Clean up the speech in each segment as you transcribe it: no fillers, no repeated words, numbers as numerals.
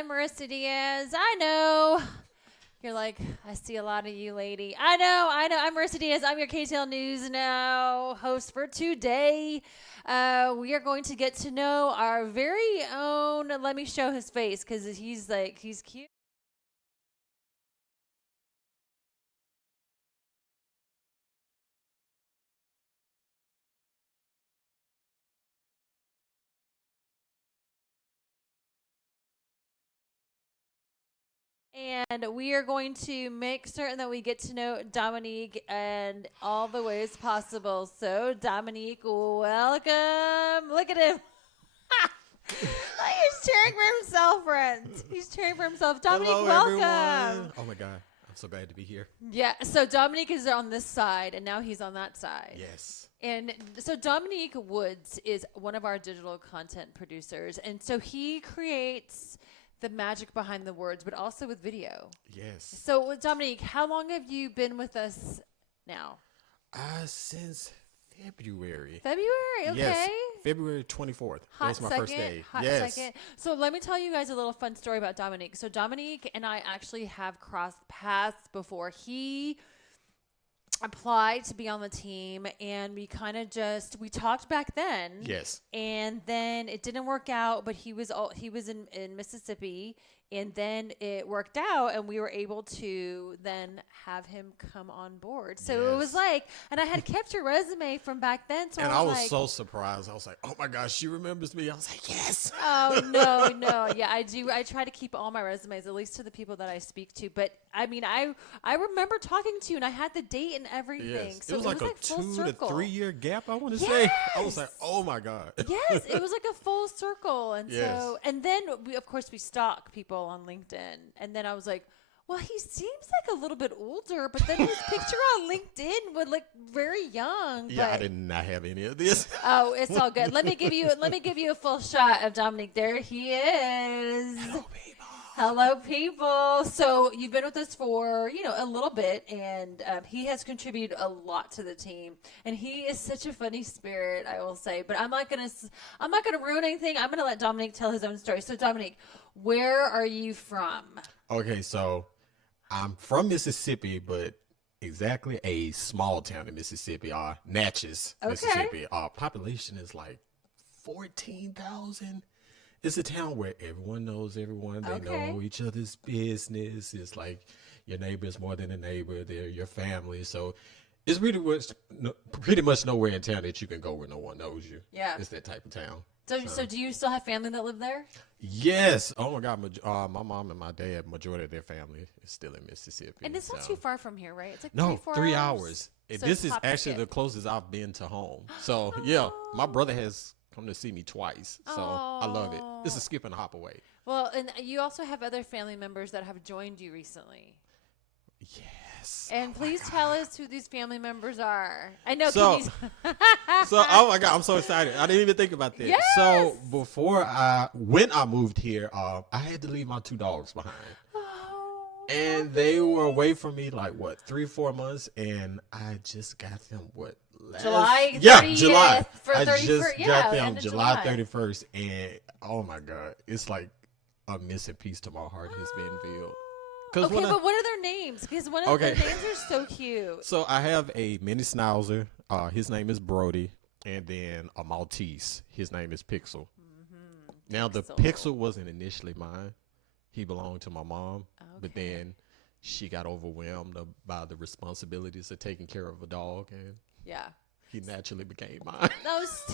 I'm Marissa Diaz. I know. You're like, I see a lot of you, lady. I know. I'm Marissa Diaz. I'm your KTAL News Now host for today. We are going to get to know our very own, let me show his face because he's cute. And we are going to make certain that we get to know Dominique and all the ways possible. So, Dominique, welcome. Look at him. He's cheering for himself, friends. He's cheering for himself. Dominique, Hello, welcome. everyone. Oh, my God. I'm so glad to be here. Yeah, so Dominique is on this side, and now he's on that side. Yes. And so Dominique Woods is one of our digital content producers. And so he creates the magic behind the words, but also with video. Yes. So, Dominique, how long have you been with us now? Since February. February? Okay. Yes. February 24th. That was my first day. Hot second. So let me tell you guys a little fun story about Dominique. So Dominique and I actually have crossed paths before. He applied to be on the team, and we kind of we talked back then. Yes. And then it didn't work out, but he was in Mississippi, and then it worked out, and we were able to then have him come on board. So it was like, and I had kept your resume from back then. So and I was like, so surprised. I was like, oh my gosh, she remembers me. I was like, yes. Oh, no. Yeah, I do. I try to keep all my resumes, at least to the people that I speak to. But I mean, I remember talking to you, and I had the date and everything. Yes. So it was like a full 2 circle. to 3 year gap, I want to say. I was like, oh my God. Yes, it was like a full circle. And Yes. so, and then of course we stalk people on LinkedIn. And then I was like, well, he seems like a little bit older, but then his picture on LinkedIn would look very young. Yeah, but I did not have any of this. Oh, it's all good. Let me give you a full shot of Dominique. There he is. Hello, people. Hello, people. So you've been with us for, a little bit, and he has contributed a lot to the team. And he is such a funny spirit, I will say. But I'm not gonna ruin anything. I'm gonna let Dominique tell his own story. So Dominique, where are you from? Okay, so I'm from Mississippi, but exactly a small town in Mississippi, Natchez, Mississippi. Population is like 14,000. It's a town where everyone knows everyone. They know each other's business. It's like your neighbor is more than a neighbor. They're your family. So it's pretty much nowhere in town that you can go where no one knows you. Yeah. It's that type of town. So do you still have family that live there? Yes. Oh my God. My mom and my dad, majority of their family is still in Mississippi. And it's not too far from here, right? It's like no, 3 hours. So this is hop actually skip. the closest I've been to home. So yeah, my brother has come to see me twice. So I love it. It's a skip and a hop away. Well, and you also have other family members that have joined you recently. Yes. And please tell us who these family members are. I know. So, oh my God, I'm so excited. I didn't even think about that. Yes! So when I moved here, I had to leave my 2 dogs behind. Oh, And they were away from me like 3 or 4 months, and I just got them July 30th Yeah, July. for I 31st, just yeah, got them end of July July. 31st, and oh my God, it's like a missing piece to my heart has been revealed. Okay, but what are their names? Because one of their names are so cute. So I have a mini schnauzer. His name is Brody, and then a Maltese. His name is Pixel. Mm-hmm. Now the Pixel wasn't initially mine. He belonged to my mom, but then she got overwhelmed by the responsibilities of taking care of a dog, and he naturally became mine.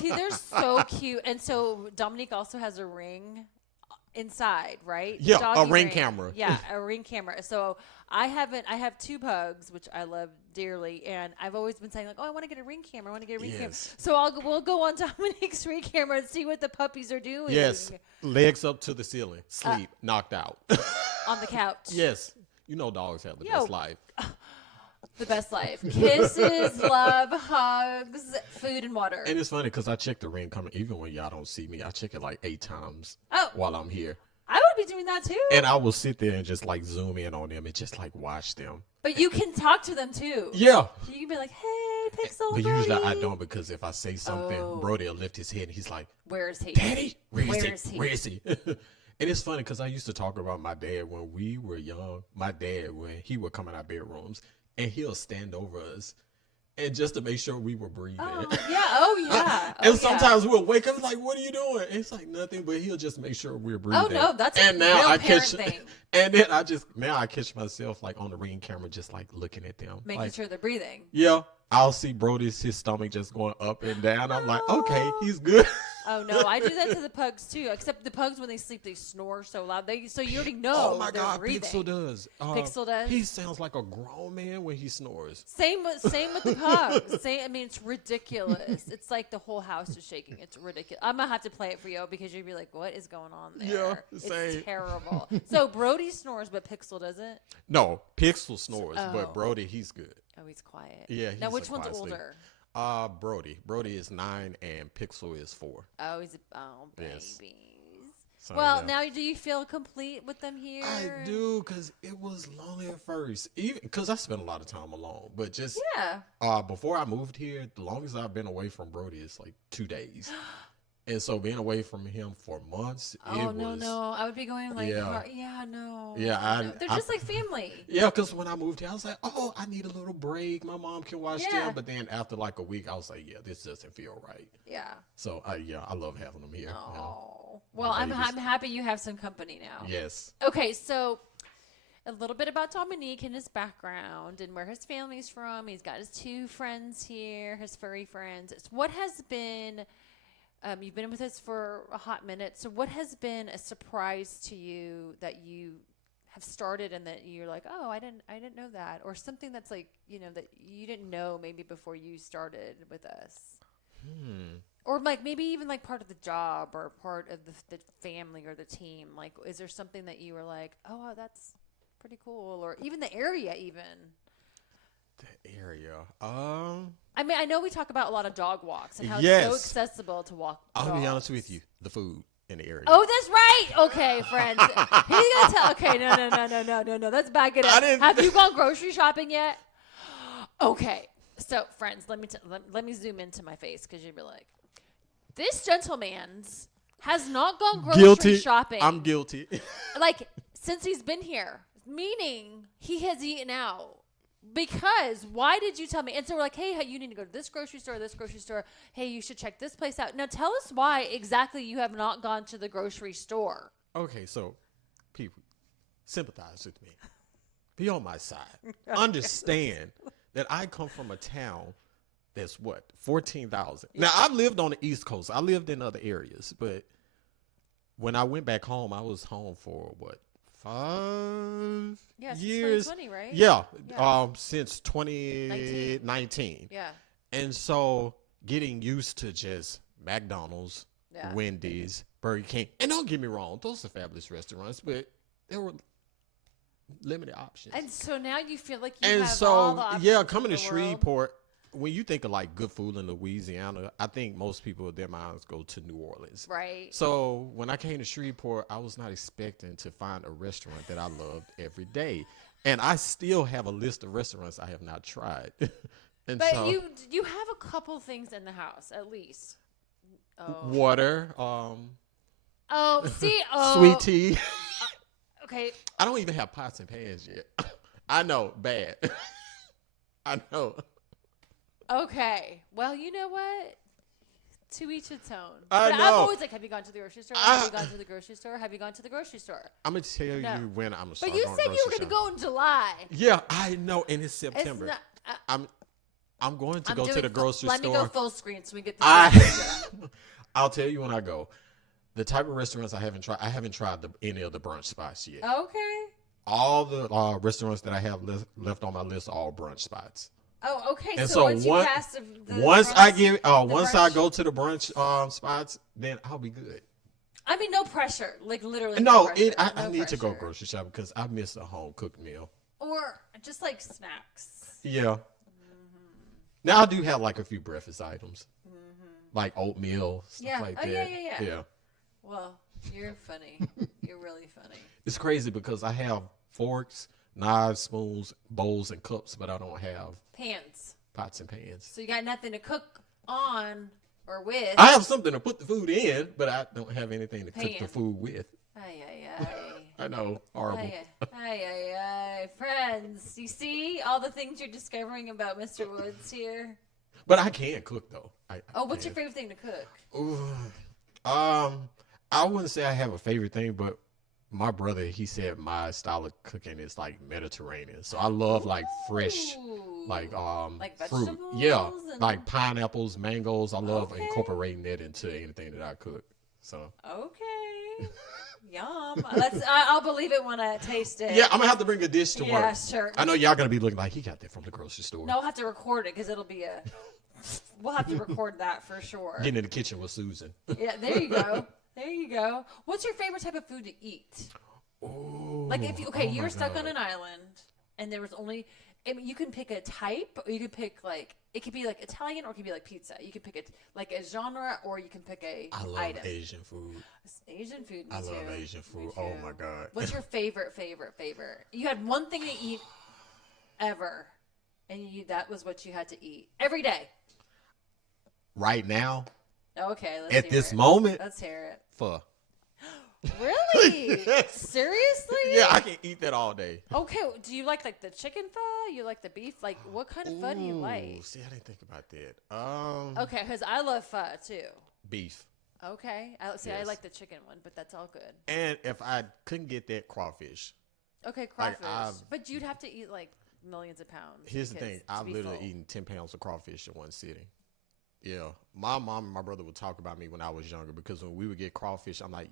They're so cute. And so Dominique also has a ring inside, right? Yeah, Doggy a ring camera. Yeah, a ring camera. So I have 2 pugs, which I love dearly, and I've always been saying like, oh, I want to get a ring camera. I want to get a ring camera. So we'll go on Dominique's ring camera and see what the puppies are doing. Yes, legs up to the ceiling, sleep, knocked out. On the couch. Yes, dogs have the best life. The best life. Kisses, love, hugs, food, and water. And it's funny because I check the ring camera even when y'all don't see me. I check it like 8 times while I'm here. I would be doing that too. And I will sit there and just like zoom in on them and just like watch them. But you can talk to them too. Yeah. You can be like, hey, Pixel. But Brody. usually I don't, because if I say something, Brody will lift his head and he's like, where is he? Daddy, where is he? he? And it's funny because I used to talk about my dad when we were young. My dad, when he would come in our bedrooms and he'll stand over us and just to make sure we were breathing. Oh, yeah. Oh, yeah. And sometimes we'll wake up like, what are you doing? And it's like nothing, but he'll just make sure we're breathing. Oh, no, that's and a now real I parent catch, thing. And then I catch myself like on the Ring camera, just like looking at them. Making like, sure they're breathing. Yeah. I'll see Brody's, his stomach just going up and down. I'm like, okay, he's good. Oh, no, I do that to the pugs, too. Except the pugs, when they sleep, they snore so loud. So you already know Oh, my they're God, breathing. Pixel does. Pixel does? He sounds like a grown man when he snores. Same with the pugs. I mean, it's ridiculous. It's like the whole house is shaking. It's ridiculous. I'm going to have to play it for you because you'd be like, what is going on there? Yeah, same. It's terrible. So Brody snores, but Pixel doesn't? No, Pixel snores, but Brody, he's good. Oh, he's quiet. Yeah. Now, which one's older? Brody. Brody is 9 and Pixel is 4. Oh, babies. Yes. So, well, yeah. now do you feel complete with them here? I do, because it was lonely at first. Even because I spent a lot of time alone. But just before I moved here, the longest I've been away from Brody is like 2 days. And so being away from him for months, no. I would be going like, no. Yeah, they're just like family. Yeah, because when I moved here, I was like, oh, I need a little break. My mom can watch them. But then after like a week, I was like, yeah, this doesn't feel right. Yeah. So, I love having them here. Oh. Well, I'm happy you have some company now. Yes. Okay, so a little bit about Dominique and his background and where his family's from. He's got his 2 friends here, his furry friends. What has been... you've been with us for a hot minute. So what has been a surprise to you that you have started and that you're like, oh, I didn't know that, or something that's like, that you didn't know maybe before you started with us, or like maybe even like part of the job or part of the family or the team. Like, is there something that you were like, oh, that's pretty cool, or even the area even? The area. I mean, I know we talk about a lot of dog walks and how it's so accessible to walk dogs. I'll be honest with you. The food in the area. Oh, that's right. Okay, friends. He's gonna tell. Okay, no. Let's back it up. Have you gone grocery shopping yet? Okay. So, friends, let me zoom into my face because you'd be like, this gentleman's has not gone grocery shopping. I'm guilty. Like, since he's been here, meaning he has eaten out. Because why did you tell me? And so we're like, hey, you need to go to this grocery store. Hey, you should check this place out. Now tell us why exactly you have not gone to the grocery store. Okay, so people, sympathize with me. Be on my side. Understand that I come from a town that's 14,000. Now, I've lived on the East Coast. I lived in other areas. But when I went back home, I was home for 5 years. 2020, right? Yeah. Since 2019. Yeah. And so getting used to just McDonald's, Wendy's, Burger King. And don't get me wrong, those are fabulous restaurants, but there were limited options. And so now you feel like you have all the options. Coming to Shreveport, when you think of like good food in Louisiana, I think most people, their minds go to New Orleans. Right. So when I came to Shreveport, I was not expecting to find a restaurant that I loved every day. And I still have a list of restaurants I have not tried. But you have a couple things in the house, at least. Water. Sweet tea. Okay. I don't even have pots and pans yet. I know, bad. I know. Okay. Well, you know what? To each its own. I know. I'm always like, have you gone to the grocery store? Have you gone to the grocery store? Have you gone to the grocery store? I'm going to tell you when I'm going to start But you going said you were grocery going to go in July. Yeah, I know. And it's September. It's not, I'm going to go to the grocery store. Let me go full screen so we get this. I'll tell you when I go. The type of restaurants I haven't tried any of the brunch spots yet. Okay. All the restaurants that I have left on my list are all brunch spots. Oh, okay. And so once I go to the brunch spots, then I'll be good. I mean, no pressure. Like literally. No, I need to go grocery shopping because I miss a home cooked meal. Or just like snacks. Yeah. Mm-hmm. Now I do have like a few breakfast items, like oatmeal, stuff like that. Yeah. Well, you're funny. You're really funny. It's crazy because I have forks, knives, spoons, bowls, and cups, but I don't have pots and pans. So you got nothing to cook on or with. I have something to put the food in, but I don't have anything to cook the food with. I know, horrible. Friends, you see all the things you're discovering about Mr. Woods here? But I can cook though. What's your favorite thing to cook? Ooh, I wouldn't say I have a favorite thing, but my brother, he said my style of cooking is like Mediterranean. So I love like fresh, like fruit. vegetables. Yeah, like pineapples, mangoes. I love incorporating that into anything that I cook. So okay. Yum. I'll believe it when I taste it. Yeah, I'm gonna have to bring a dish to work. Yeah, sure. I know y'all gonna be looking like he got that from the grocery store. No, I'll have to record it because it'll be a. We'll have to record that for sure. Getting in the kitchen with Susan. Yeah, there you go. There you go. What's your favorite type of food to eat? Ooh, Like if you're stuck on an island and there was only. I mean, you can pick a type, or you can pick like it could be like Italian, or it could be like pizza. You can pick it like a genre, or you can pick a I love item. Asian food. Asian food. I love Asian food. Oh my god. What's your favorite? You had one thing to eat ever, and that was what you had to eat every day. Right now. Okay. At this moment. Let's hear it. Pho. Really? Yes. Seriously? Yeah, I can eat that all day. Okay. Do you like the chicken pho? You like the beef? Like what kind of pho do you like? See, I didn't think about that. Okay, because I love pho too. Beef. Okay. I like the chicken one, but that's all good. And if I couldn't get that, crawfish. Okay, crawfish. But you'd have to eat like millions of pounds. Here's the thing. I've literally eaten 10 pounds of crawfish in one sitting. Yeah. My mom and my brother would talk about me when I was younger because when we would get crawfish, I'm like,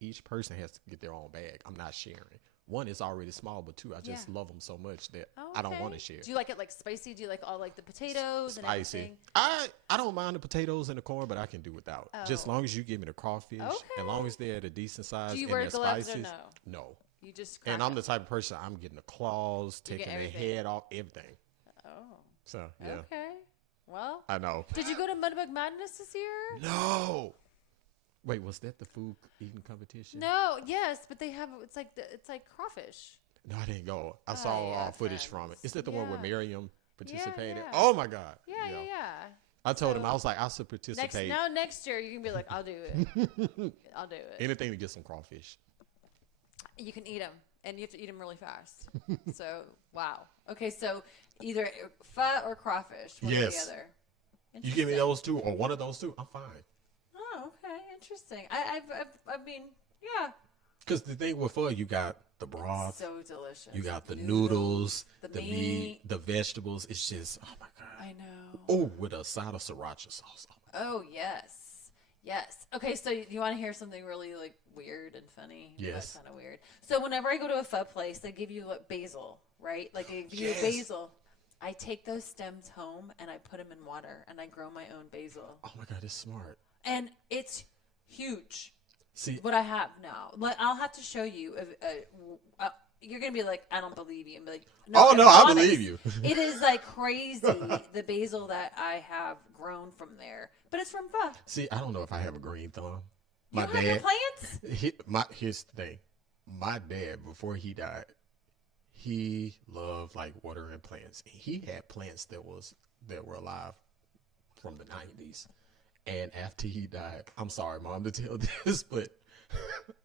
each person has to get their own bag. I'm not sharing. One is already small, but two, I just love them so much that I don't want to share. Do you like it like spicy? Do you like all like the potatoes and everything? I don't mind the potatoes and the corn, but I can do without. Just as long as you give me the crawfish, as long as they're at a decent size Do you and wear they're gloves spices. Or no? No. You just and I'm the type of person, I'm getting the claws, taking their head off, everything. Oh. So, yeah. Okay. Well. I know. Did you go to Mudbug Madness this year? No. Wait, was that the food eating competition? No, yes, but they have it's like crawfish. No, I didn't go. I saw footage from it. Is that the one where Miriam participated? Yeah. Oh my God. Yeah. I told him I was like, I should participate. Next year you can be like, I'll do it. I'll do it. Anything to get some crawfish. You can eat them, and you have to eat them really fast. So wow. Okay, so either pho or crawfish. One or the other. You give me those two or one of those two, I'm fine. Oh, okay, interesting. I mean, yeah. Because the thing with pho, you got the broth. So delicious. You got the noodles, the meat, the vegetables. It's just, oh my God. I know. Oh, with a side of sriracha sauce. Oh, yes. Yes. Okay, so you want to hear something really like weird and funny? Yes. That's kind of weird. So whenever I go to a pho place, they give you basil, right? Like they give you basil. I take those stems home and I put them in water and I grow my own basil. Oh my God, it's smart. And it's huge. See what I have now. Like I'll have to show you. You're gonna be like, I don't believe you. And be like, no, I believe you. It is like crazy the basil that I have grown from there, but it's from pho. See, I don't know if I have a green thumb. My dad. Have plants? Here's the thing. My dad, before he died, he loved like watering plants. He had plants that were alive from the 90s. And after he died, I'm sorry, Mom, to tell this, but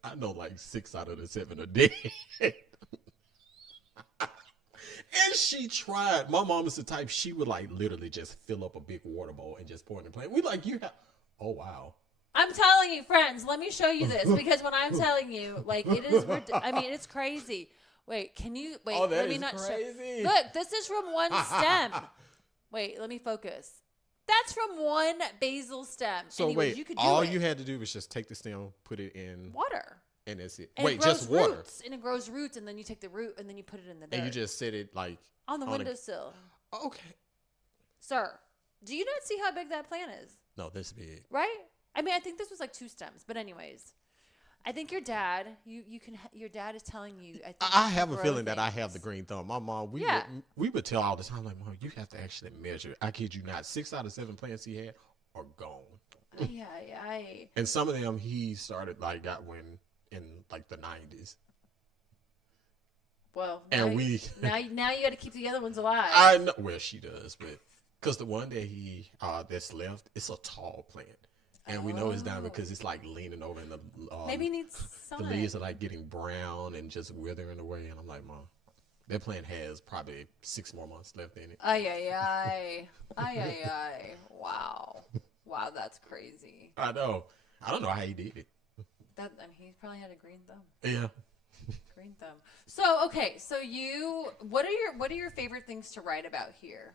I know like 6 out of the 7 are dead. And she tried. My mom is the type, she would like literally just fill up a big water bowl and just pour in the plant. We like, oh, wow. I'm telling you, friends, let me show you this. Because when I'm telling you, like, it is, it's crazy. Wait, Oh, that is crazy. Look, this is from one stem. Wait, let me focus. That's from one basil stem. So anyways, wait, you had to do was just take the stem, put it in water. And that's it. And wait, just water. Roots, and it grows roots, and then you take the root and then you put it in the dirt. And you just set it like on the windowsill. Okay. Sir, do you not see how big that plant is? No, this big. Right? I mean, I think this was like 2 stems, but anyways. I think your dad, your dad is telling you. I have a feeling that I have the green thumb. My mom, we would tell all the time, like, Mom, you have to actually measure. I kid you not, 6 out of 7 plants he had are gone. Yeah. And some of them he started got when in like the 90s. Well, and now you got to keep the other ones alive. I know. Well, she does, but because the one that he that's left, it's a tall plant. And we know it's dying because it's like leaning over and maybe it needs the sun. leaves are like getting brown and just withering away. And I'm like, Mom, that plant has probably 6 more months left in it. Ay, ay, ay. Ay, ay, ay. Wow. Wow, that's crazy. I know. I don't know how he did it. He probably had a green thumb. Yeah. Green thumb. So, okay. So what are your favorite things to write about here?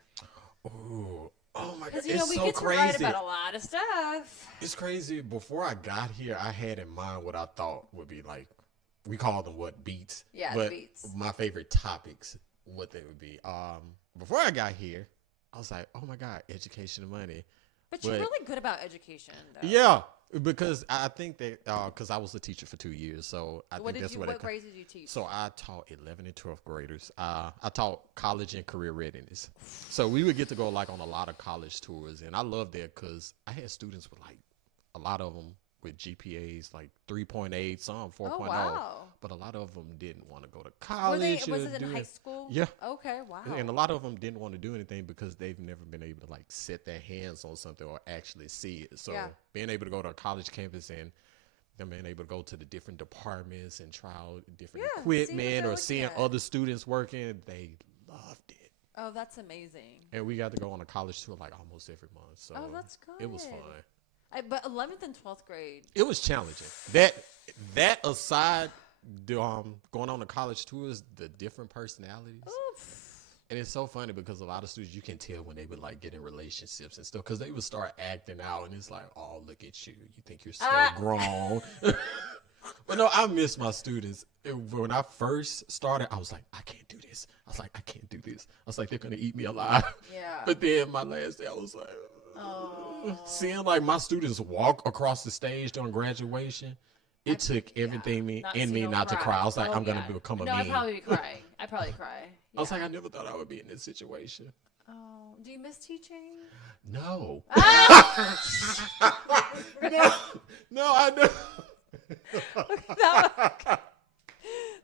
Ooh. Oh my God. Because, It's we so get crazy. to write about a lot of stuff. It's crazy. Before I got here, I had in mind what I thought would be like, we call them beats. Yeah, but beats. My favorite topics, what they would be. Before I got here, I was like, oh my God, education and money. But you're really good about education, though. Yeah, because I think that because I was a teacher for 2 years, so What grades did you teach? So I taught 11th and 12th graders. I taught college and career readiness. So we would get to go like on a lot of college tours, and I loved that because I had students with like a lot of them with GPAs like 3.8, some 4.0. Oh, wow. But a lot of them didn't want to go to college. Was it in high school? Yeah. Okay, wow. And a lot of them didn't want to do anything because they've never been able to like set their hands on something or actually see it. So being able to go to a college campus and them being able to go to the different departments and try out different equipment or seeing other students working, they loved it. Oh, that's amazing. And we got to go on a college tour like almost every month. So that's good. it was fun. But 11th and 12th grade. It was challenging. That aside, going on the college tours, the different personalities. Oof. And it's so funny because a lot of students, you can tell when they would like get in relationships and stuff because they would start acting out and it's like, oh, look at you. You think you're so grown. But no, I miss my students. When I first started, I was like, I can't do this. I was like, I can't do this. I was like, they're going to eat me alive. Yeah. But then my last day, I was like, seeing like my students walk across the stage during graduation, it took everything in me not to cry. I was like, I'm going to become a meme. I'd probably be crying. I'd probably cry. Yeah. I was like, I never thought I would be in this situation. Oh, do you miss teaching? No. No. No, I don't.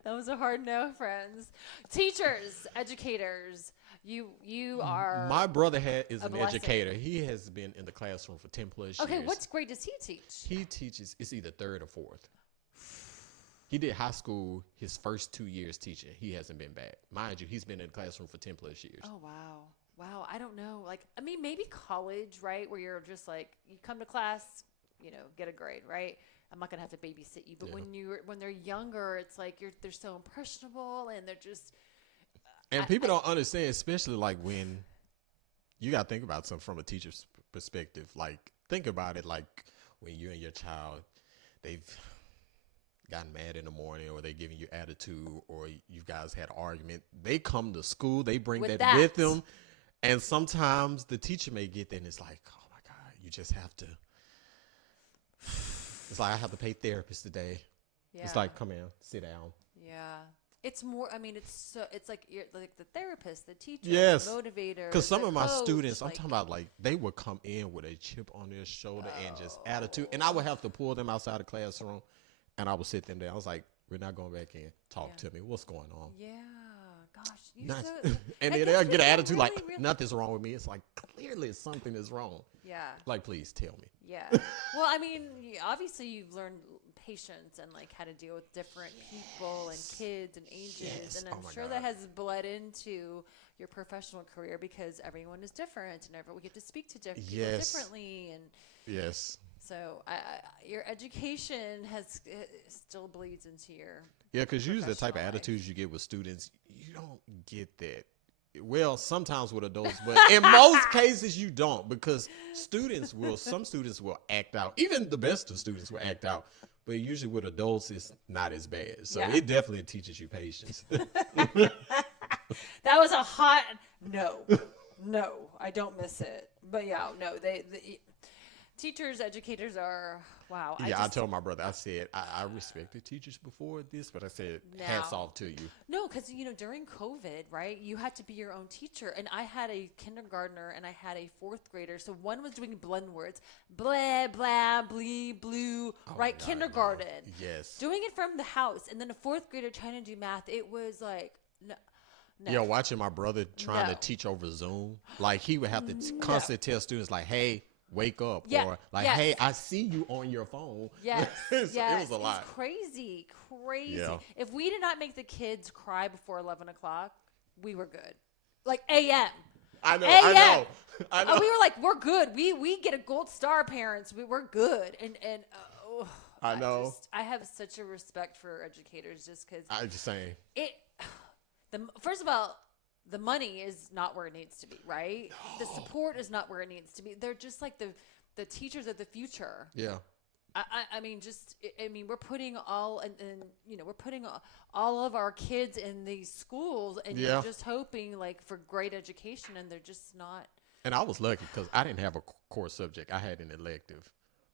That was a hard no, friends. Teachers, educators, you are. My brother is an educator. He has been in the classroom for 10 plus years. Okay, what grade does he teach? He teaches, it's either 3rd or 4th. He did high school his first 2 years teaching. He hasn't been back. Mind you, he's been in the classroom for 10 plus years. Oh, wow. Wow, I don't know. Like, I mean, maybe college, right, where you're just like, you come to class, get a grade, right? I'm not gonna have to babysit you, but when they're younger, it's like they're so impressionable and they're just. And people don't understand, especially like when you got to think about something from a teacher's perspective. Like, think about it like when you and your child, they've gotten mad in the morning or they're giving you attitude or you guys had an argument. They come to school, they bring that with them. And sometimes the teacher may get there and it's like, oh my God, you just have to. It's like, I have to pay therapist today. Yeah. It's like, come in, sit down. Yeah. It's more, I mean, it's like you're like the therapist, the teacher, yes. the motivator. Because some of my students, I'm talking about like, they would come in with a chip on their shoulder and just attitude. And I would have to pull them outside the classroom and I would sit them down. I was like, we're not going back in. Talk to me. What's going on? Yeah. Gosh. And then they'll get an attitude like, nothing's wrong with me. It's like, clearly something is wrong. Yeah. Like, please tell me. Yeah. Well, I mean, obviously you've learned patience and like how to deal with different people and kids and ages. Yes. And I'm sure that has bled into your professional career because everyone is different and we get to speak to different people differently. And yes. So your education still bleeds into your because usually the type of attitudes you get with students, you don't get that. Well, sometimes with adults, but in most cases you don't because some students will act out. Even the best of students will act out. But usually with adults, it's not as bad. So it definitely teaches you patience. That was a hot no. No, I don't miss it. But they teachers, educators are, wow. Yeah, I told my brother, I said, I respected teachers before this, but I said, hats off to you. No, because, during COVID, right, you had to be your own teacher. And I had a kindergartner and I had a 4th grader. So one was doing blend words, blah, blah, blee, blue, right, God, kindergarten. No. Yes. Doing it from the house. And then a 4th grader trying to do math, it was like, no. Yeah, watching my brother trying to teach over Zoom. Like, he would have to constantly tell students, like, hey, wake up Yeah, or like, yes. hey, I see you on your phone. Yes, So yes. it was a lot. It's crazy. Yeah. If we did not make the kids cry before 11 o'clock, we were good. Like a.m. I know. We were like, we're good. We get a gold star, parents. We're good. And I know. I have such a respect for educators just because. I'm just saying. First of all, the money is not where it needs to be, right? No. The support is not where it needs to be. They're just like the teachers of the future. Yeah. I mean, we're putting we're putting all of our kids in these schools, and you're just hoping like for great education, and they're just not. And I was lucky because I didn't have a core subject. I had an elective.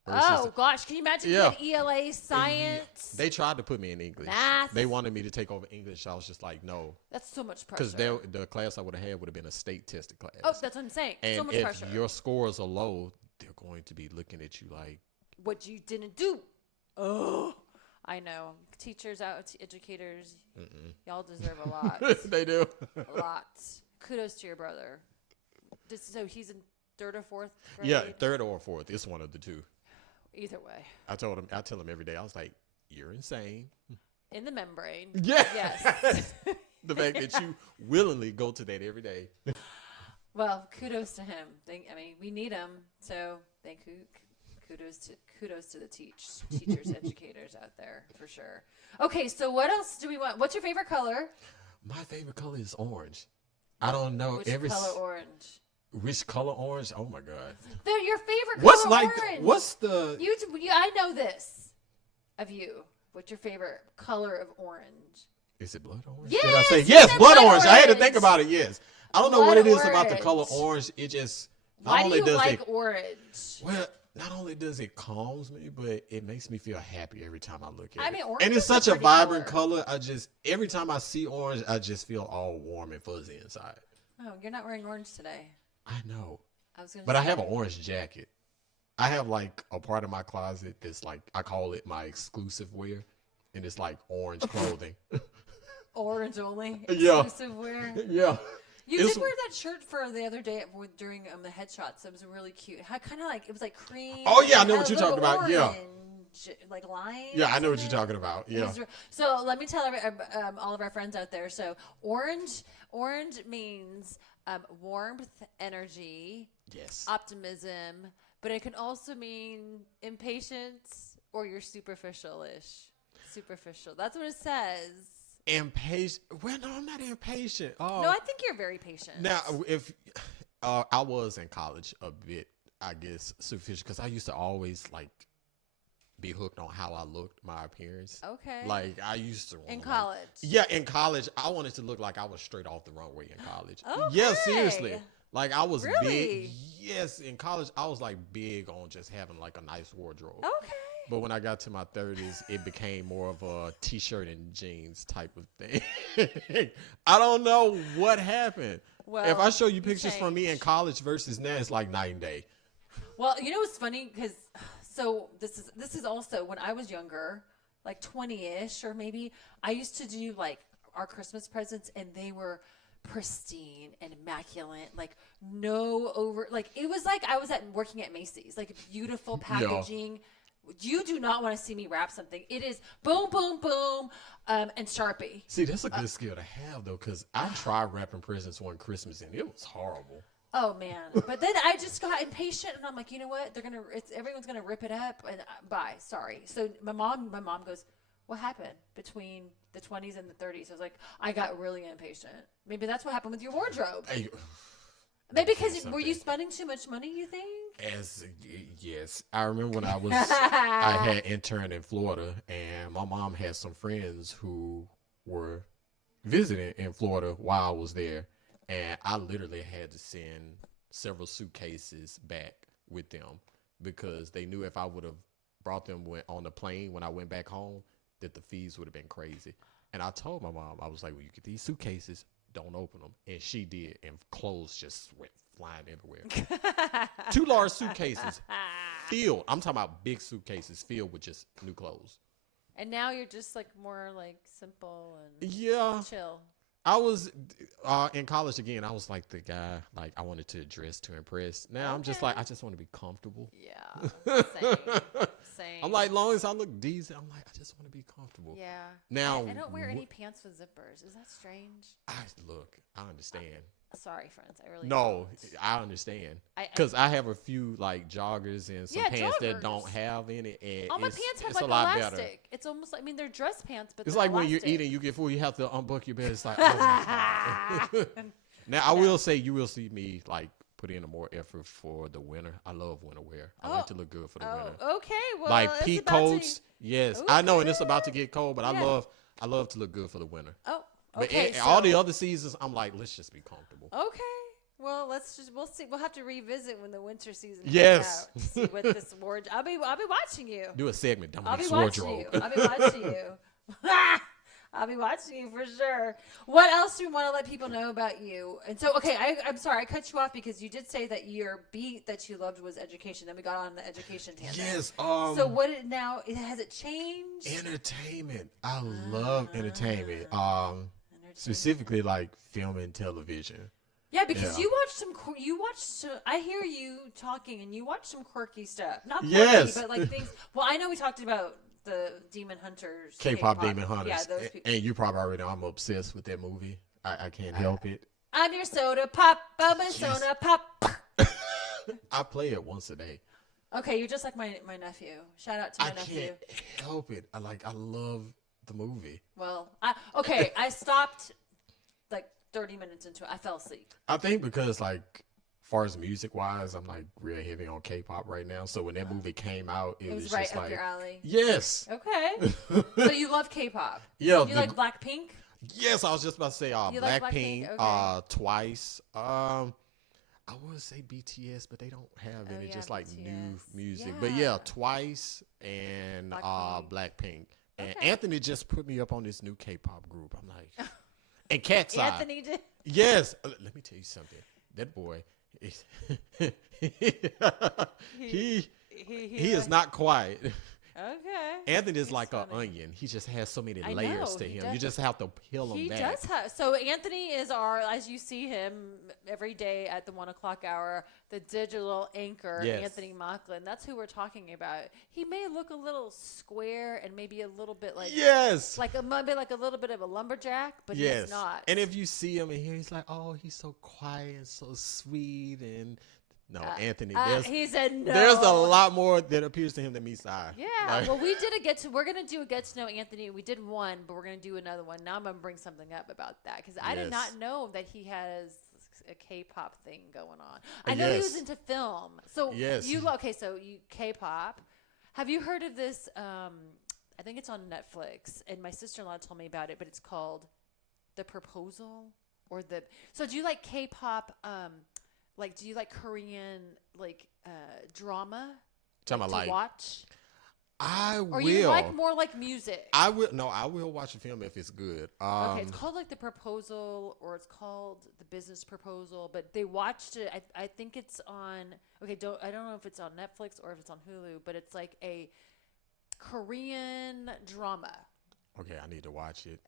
Oh gosh, can you imagine being ELA science? They tried to put me in English. Math. They wanted me to take over English. I was just like, no. That's so much pressure. Because the class I would have had would have been a state tested class. Oh, that's what I'm saying. And so much if pressure. your scores are low, they're going to be looking at you like what you didn't do. Oh, I know. Teachers, educators, y'all deserve a lot. They do. A lot. Kudos to your brother. So he's in 3rd or 4th grade? Yeah, 3rd or 4th. It's one of the two. Either way. I tell him every day, I was like, you're insane. In the membrane. Yeah. Yes. The fact that you willingly go to that every day. Well, kudos to him. We need him. So kudos to the teachers, educators out there for sure. Okay, so what else do we want? What's your favorite color? My favorite color is orange. I don't know. Which color orange? Which color orange? Oh my God. They're your favorite color orange. What's the? I know this of you. What's your favorite color of orange? Is it blood orange? Yes. Did I say yes? Blood orange. I had to think about it. Yes. I don't know what it is about the color orange. It just. Why do you like orange? Well, not only does it calms me, but it makes me feel happy every time I look at it. Orange and it's such a vibrant color. Every time I see orange, I just feel all warm and fuzzy inside. Oh, you're not wearing orange today. I know. I have an orange jacket. I have like a part of my closet that's like, I call it my exclusive wear. And it's like orange clothing. Orange only? Yeah. Exclusive wear? Yeah. You did wear that shirt for the other day during the headshots. It was really cute. It was like cream. Oh, yeah, I know what you're talking about. Orange, yeah. Like lines. Yeah, I know what you're talking about. Yeah. So let me tell all of our friends out there. So orange means warmth, energy, yes, optimism, but it can also mean impatience or you're superficial-ish. Superficial. That's what it says. Impatient. Well, no, I'm not impatient. Oh. No, I think you're very patient. Now, if I was in college a bit, I guess, superficial, because I used to always like be hooked on how I looked, my appearance. Okay. Like I used to. In college. Yeah, in college, I wanted to look like I was straight off the runway in college. Okay. Yeah, seriously. Like I was really? big. Yes, in college, I was like big on just having like a nice wardrobe. Okay. But when I got to my 30s, it became more of a t-shirt and jeans type of thing. I don't know what happened. Well, if I show you pictures from me in college versus now, it's like night and day. Well, you know what's funny? Because this is also when I was younger, like 20-ish or maybe, I used to do like our Christmas presents and they were pristine and immaculate, like no over, like it was like I was working at Macy's, like beautiful packaging. Yeah. You do not want to see me wrap something. It is boom, boom, boom, and Sharpie. See, that's a good skill to have, though, because I tried wrapping presents one Christmas, and it was horrible. Oh, man. But then I just got impatient, and I'm like, you know what? Everyone's going to rip it up, and bye. Sorry. So my mom goes, what happened between the 20s and the 30s? I was like, I got really impatient. Maybe that's what happened with your wardrobe. Maybe because were you spending too much money, you think? Yes. I remember when I had interned in Florida, and my mom had some friends who were visiting in Florida while I was there, and I literally had to send several suitcases back with them because they knew if I would have brought them on the plane when I went back home, that the fees would have been crazy. And I told my mom, I was like, well, you get these suitcases, don't open them. And she did, and clothes just went flying everywhere. 2 large suitcases filled. I'm talking about big suitcases filled with just new clothes. And now you're just like more like simple and chill. I was in college again. I was like the guy, like I wanted to dress to impress. Now I'm just like, I just want to be comfortable. Yeah, same. I'm like, long as I look decent, I'm like, I just want to be comfortable. Yeah. Now I don't wear any pants with zippers. Is that strange? I understand. Sorry, friends. I really No, don't. I understand because I have a few like joggers and some pants that don't have any. And all my pants have it's like a lot elastic. better. It's almost like, I mean, they're dress pants, but It's they're like elastic. when you're eating, you get full, you have to unbuckle your belt. It's like, oh my God. Now I will say you will see me like put in a more effort for the winter. I love winter wear. I like to look good for the winter. Okay, well, Like peak coats. Yes, I know, and it's about to get cold, but Yeah. I love to look good for the winter. Oh, But okay. all the other seasons, I'm like, let's just be comfortable. Okay. Well, we'll see. We'll have to revisit when the winter season comes Yes. out to see what this wardrobe. I'll be watching you. Do a segment, I'll be Dominique's watching wardrobe. you. I'll be watching you. I'll be watching you for sure. What else do you want to let people know about you? And so, okay, I'm sorry I cut you off because you did say that your beat that you loved was education. Then we got on the education tangent. Yes. So what now? Has it changed? Entertainment. I love entertainment. Specifically like film and television. Yeah, because you watch some. I hear you talking, and you watch some quirky stuff. Not quirky, but like things. Well, I know we talked about the Demon Hunters, K-pop Demon Hunters. Yeah, those people. And you probably already know I'm obsessed with that movie. I can't help it. I'm your soda pop. I'm a soda pop. I play it once a day. Okay, you're just like my nephew. Shout out to my nephew. I can't help it. I love the movie. Well, I stopped like 30 minutes into it. I fell asleep. I think because like far as music wise, I'm like real heavy on K-pop right now. So when that movie came out, it was right just up like your alley. Yes. Okay. So you love K-pop. Yeah. You like Blackpink? Yes, I was just about to say You like Blackpink? Blackpink, Twice. I would say BTS, but they don't have any just like BTS. new music. But yeah, Twice and Blackpink. And Anthony just put me up on this new K-pop group. I'm like, and Cat's Eye. Anthony did. Yes. Let me tell you something. That boy, he is not quiet. Okay. Anthony is like an onion. He just has so many layers to him. You just have to peel him back. He does have. So Anthony is as you see him every day at the 1 o'clock hour, the digital anchor, Anthony Macklin. That's who we're talking about. He may look a little square and maybe a little bit like maybe like a little bit of a lumberjack, but he's not. And if you see him in here, he's like, oh, he's so quiet and so sweet and. No, Anthony. He said no. There's a lot more that appears to him than meets the eye. Yeah. Well, we did we're gonna do a get to know Anthony. We did one, but we're gonna do another one. Now I'm gonna bring something up about that because I did not know that he has a K-pop thing going on. I know he was into film. So So you K-pop. Have you heard of this? I think it's on Netflix, and my sister-in-law told me about it. But it's called The Proposal or the. So do you like K-pop? Like, do you like Korean, drama? To watch? I will. Or you like more like music? I will. No, I will watch a film if it's good. Okay, it's called The Proposal, or it's called The Business Proposal. But they watched it. I think it's on. Okay, I don't know if it's on Netflix or if it's on Hulu, but it's like a Korean drama. Okay, I need to watch it.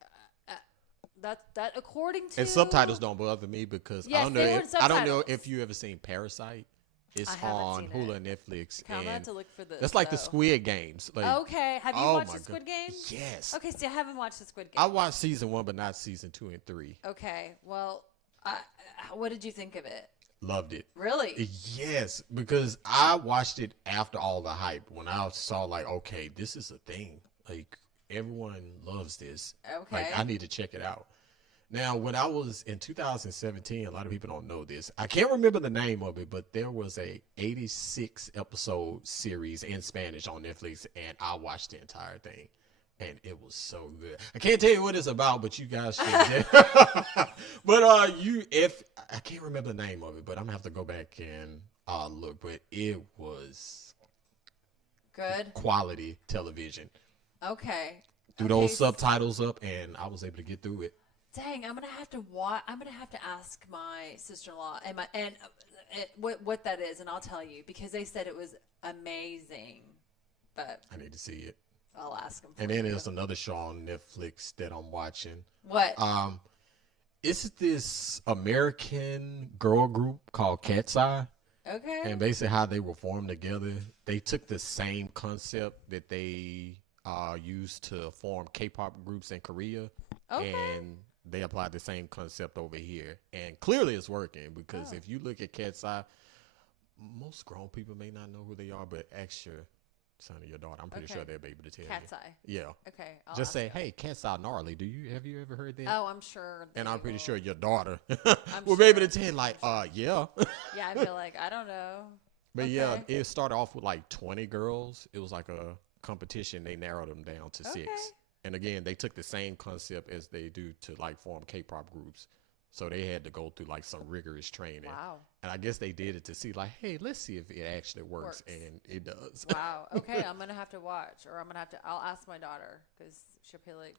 That according to and subtitles don't bother me because I don't know if you ever seen Parasite. It's on Hulu and Netflix. I'm gonna have to look for this. That's like the Squid Games. Okay, have you watched the Squid Games? Yes. Okay, see, I haven't watched the Squid Games. I watched season 1, but not season 2 and 3. Okay, well, what did you think of it? Loved it. Really? Yes, because I watched it after all the hype. When I saw okay, this is a thing. Like. Everyone loves this. Okay. Like, I need to check it out. Now, when I was in 2017, a lot of people don't know this. I can't remember the name of it, but there was a 86 episode series in Spanish on Netflix, and I watched the entire thing. And it was so good. I can't tell you what it's about, but you guys should. But I can't remember the name of it, but I'm gonna have to go back and look. But it was good quality television. Okay. Threw those subtitles up, and I was able to get through it. Dang, I'm gonna have to ask my sister-in-law and what that is, and I'll tell you because they said it was amazing. But I need to see it. I'll ask them. And then there's another show on Netflix that I'm watching. What? It's this American girl group called KTAL. Okay. And basically how they were formed together, they took the same concept that they used to form K-pop groups in Korea. Okay. And they applied the same concept over here. And clearly it's working because if you look at Cat's Eye, most grown people may not know who they are, but ask your son or your daughter. I'm pretty sure they'll be able to tell Cat's you. Eye. Yeah. Okay. Just say, hey, Cat's Eye gnarly. Have you ever heard that? Oh, I'm sure. And I'm pretty sure your daughter will be able to tell, like, yeah. Yeah, I'd be like, I don't know. But yeah, it started off with like 20 girls. It was like a competition. They narrowed them down to 6. And again, they took the same concept as they do to like form K-pop groups. So they had to go through like some rigorous training. Wow. And I guess they did it to see like, hey, let's see if it actually works. And it does. Wow. Okay, I'm going to have to watch, or I'll ask my daughter because she'll be like,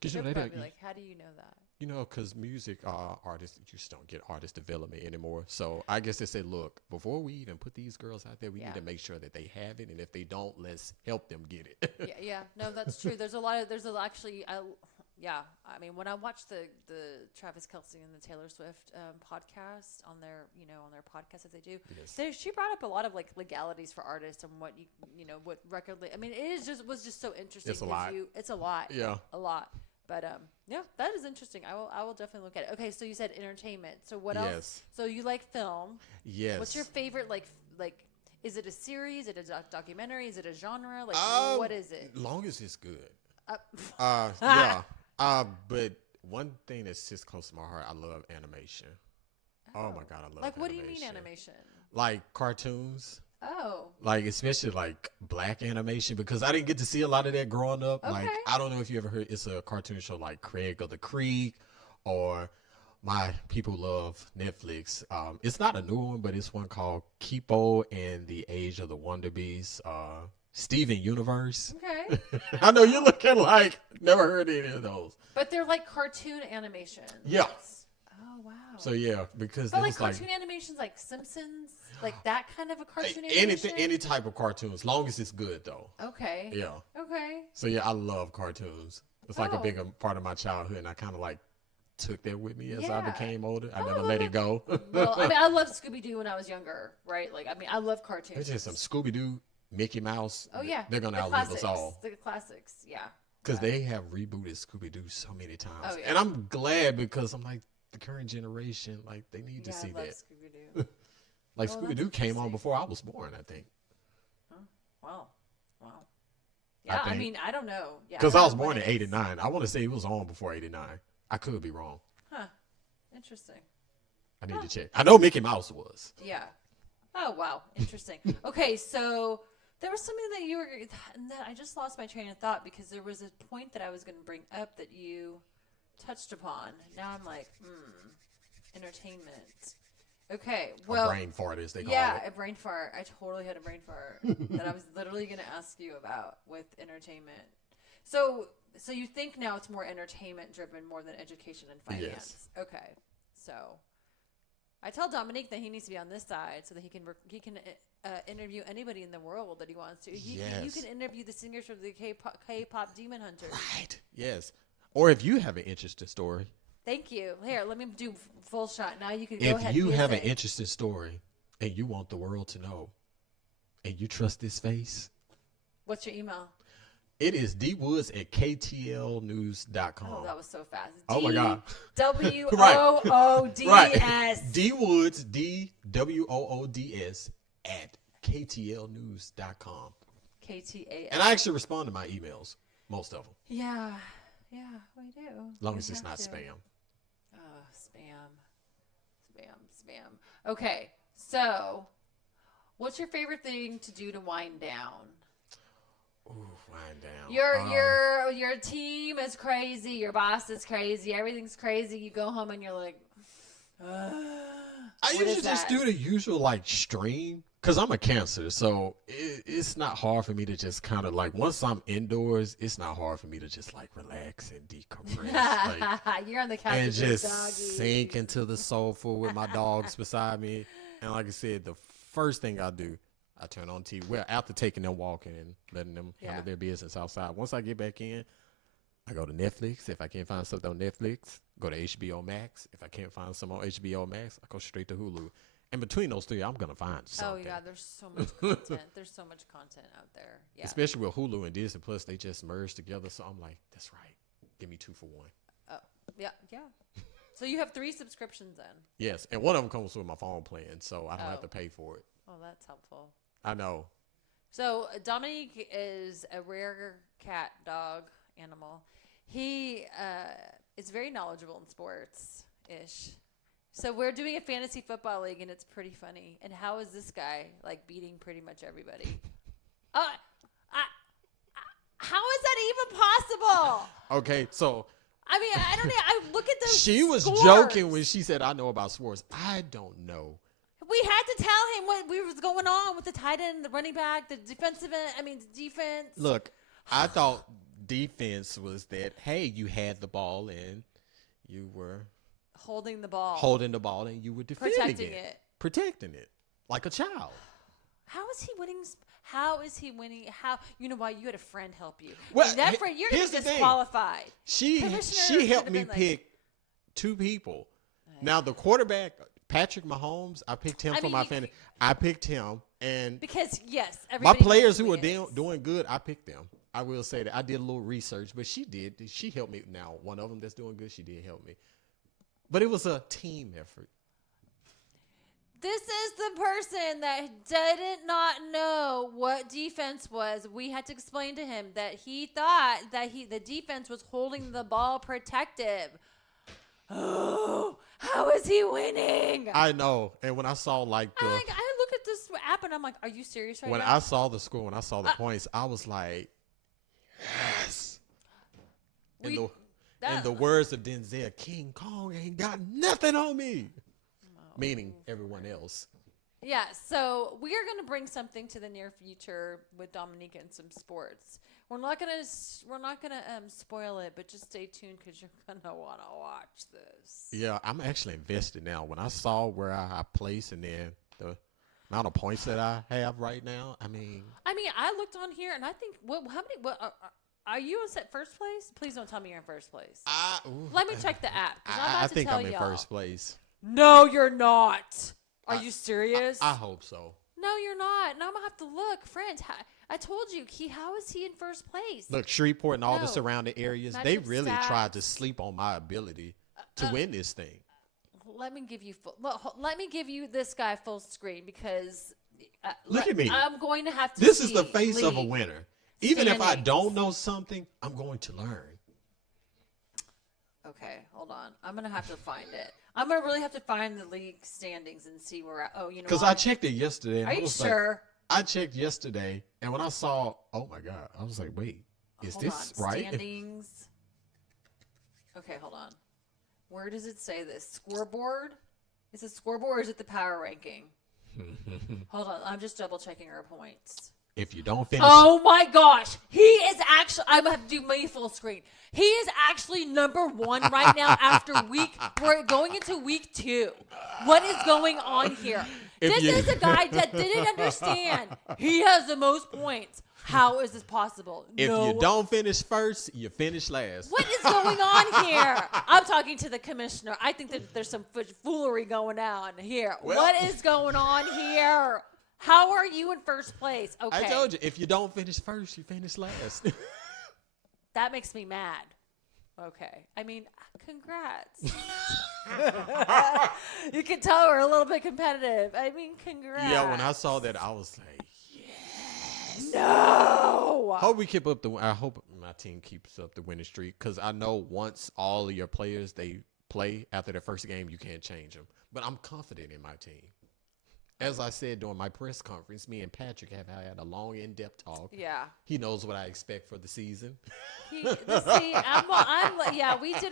how do you know that? You know, because music artists, you just don't get artist development anymore. So I guess they said, look, before we even put these girls out there, we need to make sure that they have it. And if they don't, let's help them get it. Yeah. No, that's true. I mean, when I watch the Travis Kelce and the Taylor Swift podcast on their podcast that they do, she brought up a lot of like legalities for artists and what what record. I mean, was just so interesting. It's a lot. It's a lot. Yeah. A lot. But yeah, that is interesting. I will definitely look at it. Okay, so you said entertainment. So what else? So you like film? Yes. What's your favorite like? Is it a series? Is it a documentary? Is it a genre? Like what is it? Long as it's good. Yeah. But one thing that's just close to my heart, I love animation. Oh my God, I love. Like, what do you mean animation? Like cartoons. Oh. Like, especially like black animation, because I didn't get to see a lot of that growing up. Okay. Like, I don't know if you ever heard, it's a cartoon show like Craig of the Creek, or my people love Netflix. It's not a new one, but it's one called Kipo and the Age of the Wonder Beasts. Steven Universe. Okay. I know you're looking like never heard any of those. But they're like cartoon animation. Yeah. Oh wow. So yeah, because but like cartoon animations, like Simpsons, like that kind of a cartoon animation. Any type of cartoon, as long as it's good though. Okay. Yeah. Okay. So yeah, I love cartoons. It's like a big part of my childhood, and I kind of like took that with me as I became older. I never let it go. Well, I mean, I loved Scooby Doo when I was younger, right? Like, I mean, I love cartoons. There's just some Scooby Doo, Mickey Mouse. Oh yeah, they're gonna outlive us all. The classics, yeah. Because they have rebooted Scooby Doo so many times. Oh, yeah. And I'm glad, because I'm like, the current generation, like, they need to see I love that. Scooby-Doo. Like, Scooby-Doo came on before I was born, I think. Wow. Yeah, I mean, I don't know. Because I was born in 89. I want to say it was on before 89. I could be wrong. Huh. Interesting. I need to check. I know Mickey Mouse was. Yeah. Oh, wow. Interesting. Okay, so there was something that I just lost my train of thought, because there was a point that I was going to bring up that you touched upon. Now I'm like, entertainment. Okay, well, a brain fart, as they call it. Yeah, a brain fart. I totally had a brain fart that I was literally going to ask you about with entertainment. So you think now it's more entertainment driven more than education and finance? Yes. Okay, so I tell Dominique that he needs to be on this side so that he can interview anybody in the world that he wants to. You can interview the singers from the K-pop Demon Hunters. Right. Yes. Or if you have an interesting story. Thank you. Here, let me do full shot. Now you can go ahead. If you have an interesting story and you want the world to know, and you trust this face. What's your email? It is dwoods@ktlnews.com. Oh, that was so fast. Oh my God. WOODS. Right. Dwoods, DWOODS @ktlnews.com. KTAL. And I actually respond to my emails, most of them. Yeah, we do. As long as it's not spam. Oh, spam. Okay, so what's your favorite thing to do to wind down? Ooh, wind down. Your team is crazy. Your boss is crazy. Everything's crazy. You go home and you're like, I usually just do the usual, like, stream, because I'm a Cancer, so it's not hard for me to just kind of, like, once I'm indoors, it's not hard for me to just, like, relax and decompress. Like, you're on the couch and just sink into the sofa with my dogs beside me. And like I said, the first thing I do, I turn on TV. Well, after taking them walking and letting them handle their business outside. Once I get back in, I go to Netflix. If I can't find something on Netflix, go to HBO Max. If I can't find something on HBO Max, I go straight to Hulu. And between those three, I'm going to find something. Oh, yeah, there's so much content. There's so much content out there. Yeah. Especially with Hulu and Disney Plus, they just merged together. So I'm like, that's right. Give me 2 for 1. Oh, yeah. So you have 3 subscriptions then? Yes, and one of them comes with my phone plan, so I don't have to pay for it. Oh, that's helpful. I know. So Dominique is a rare cat dog animal. He is very knowledgeable in sports-ish. So we're doing a fantasy football league, and it's pretty funny. And how is this guy, like, beating pretty much everybody? How is that even possible? Okay, so I mean, I don't know. I look at those she was scores. joking when she said, I know about sports. I don't know. We had to tell him what was going on with the tight end, the running back, the defensive end. I mean, the defense. Look, I thought defense was that, hey, you had the ball and you were holding the ball and you were defending protecting it like a child. How is he winning? How is he winning? How, you know why? You had a friend help you. Well, that friend, you're going to be disqualified. She helped me pick 2 people. Now the quarterback, Patrick Mahomes, I picked him for my fantasy. I picked him, and because yes, my players who were doing good, I picked them. I will say that I did a little research, but she did. She helped me. Now one of them that's doing good, she did help me, but it was a team effort. This is the person that did not know what defense was. We had to explain to him that he thought that the defense was holding the ball protective. Oh, how is he winning? I know. And when I saw I look at this app and I'm like, are you serious right now? When I saw the score, when I saw the points, I was like, yes. In the words of Denzel, King Kong ain't got nothing on me. Meaning everyone else. Yeah, so we are going to bring something to the near future with Dominique and some sports. We're not gonna spoil it, but just stay tuned because you're gonna want to watch this. Yeah, I'm actually invested now. When I saw where I placed and then the amount of points that I have right now, I mean, I looked on here and I think are you in first place? Please don't tell me you're in first place. Let me check the app. I think I'm in first place. No, you're not. Are you serious? I hope so. No, you're not. Now I'm going to have to look. Friends, I told you, how is he in first place? Look, Shreveport and all the surrounding areas, they really tried to sleep on my ability to win this thing. Let me give you this guy full screen because look at me. I'm going to have to This is the face of a winner. Even if I don't know something, I'm going to learn. Okay, hold on. I'm going to have to find it. I'm going to really have to find the league standings and see where because I checked it yesterday. Are you sure? I checked yesterday, and when I saw, oh my God, I was like, wait, is this right? Standings. Okay, hold on. Where does it say this? Scoreboard? Is it scoreboard or is it the power ranking? Hold on. I'm just double checking our points. If you don't finish. Oh my gosh. He is actually, I'm going to have to do my full screen. He is actually number 1 right now after we're going into week 2. What is going on here? This is a guy that didn't understand. He has the most points. How is this possible? If you don't finish first, you finish last. What is going on here? I'm talking to the commissioner. I think that there's some foolery going on here. What is going on here? How are you in first place? Okay. I told you, if you don't finish first, you finish last. That makes me mad. Okay. I mean, congrats. You can tell we're a little bit competitive. I mean, congrats. Yeah, when I saw that, I was like, yes. No. I hope my team keeps up the winning streak because I know once all of your players, they play after their first game, you can't change them. But I'm confident in my team. As I said during my press conference, me and Patrick have had a long, in-depth talk. Yeah. He knows what I expect for the season. We did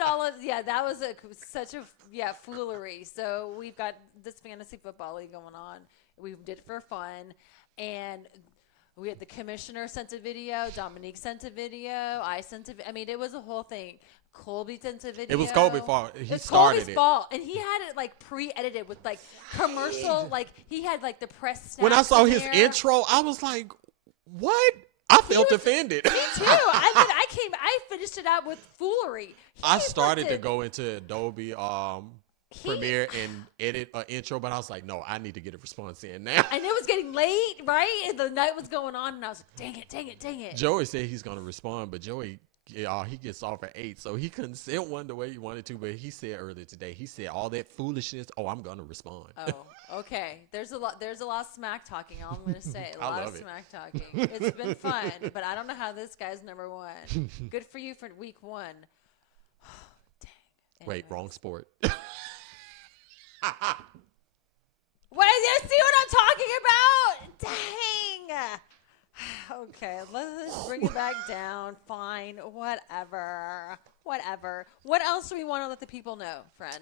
all of, that was such a foolery. So we've got this fantasy football league going on. We did it for fun. And we had the commissioner sent a video. Dominique sent a video. I sent a video. I mean, it was a whole thing. Colby sent a video. It was Colby's fault. He started Colby's it. fault. And he had it like pre-edited with like commercial. Like he had like the press. When I saw his intro, I was like, what? I felt offended. Me too. I finished it out with foolery. I started to go into Adobe Premiere and edit an intro, but I was like, no, I need to get a response in now. And it was getting late, right? And the night was going on, and I was like, dang it. Joey said he's going to respond, but Joey, he gets off at 8, so he couldn't send one the way he wanted to, but he said earlier today, he said all that foolishness, I'm going to respond. Oh, okay. There's a lot of smack talking, all I'm going to say. A lot of smack talking. It's been fun, but I don't know how this guy's number one. Good for you for week 1. Dang. Wait, wrong sport. What? You see what I'm talking about? Dang. Okay, let's bring it back down. Fine, whatever. What else do we want to let the people know, friend?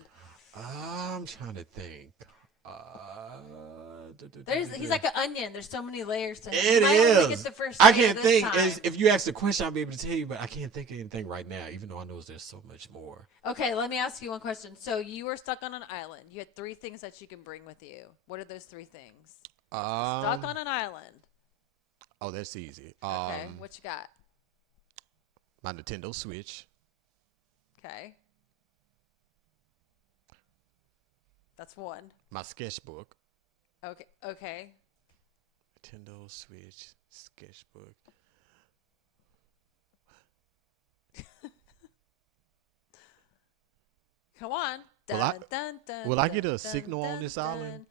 I'm trying to think. He's like an onion. There's so many layers to him. It only is. Get the first I can't think. time. If you ask the question, I'll be able to tell you, but I can't think of anything right now, even though I know there's so much more. Okay, let me ask you one question. So you were stuck on an island. You had 3 things that you can bring with you. What are those 3 things? Stuck on an island. Oh, that's easy. Okay, what you got? My Nintendo Switch. Okay. That's 1. My sketchbook. Okay. Nintendo Switch sketchbook. Come on. Will I get a signal on this island?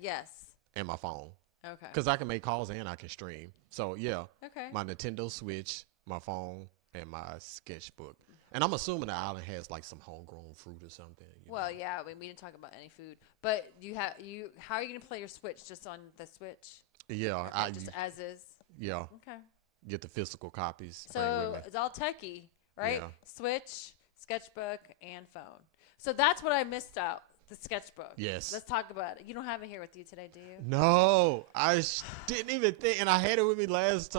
Yes. And my phone. Okay. Because I can make calls and I can stream. So, yeah. Okay. My Nintendo Switch, my phone, and my sketchbook. And I'm assuming the island has like some homegrown fruit or something. Well, yeah, we didn't talk about any food. But how are you going to play your Switch? Just on the Switch? Yeah. Just as is? Yeah. Okay. Get the physical copies. So it's all techie, right? Yeah. Switch, sketchbook, and phone. So that's what I missed out. The sketchbook. Yes. Let's talk about it. You don't have it here with you today, do you? No, I didn't even think, and I had it with me last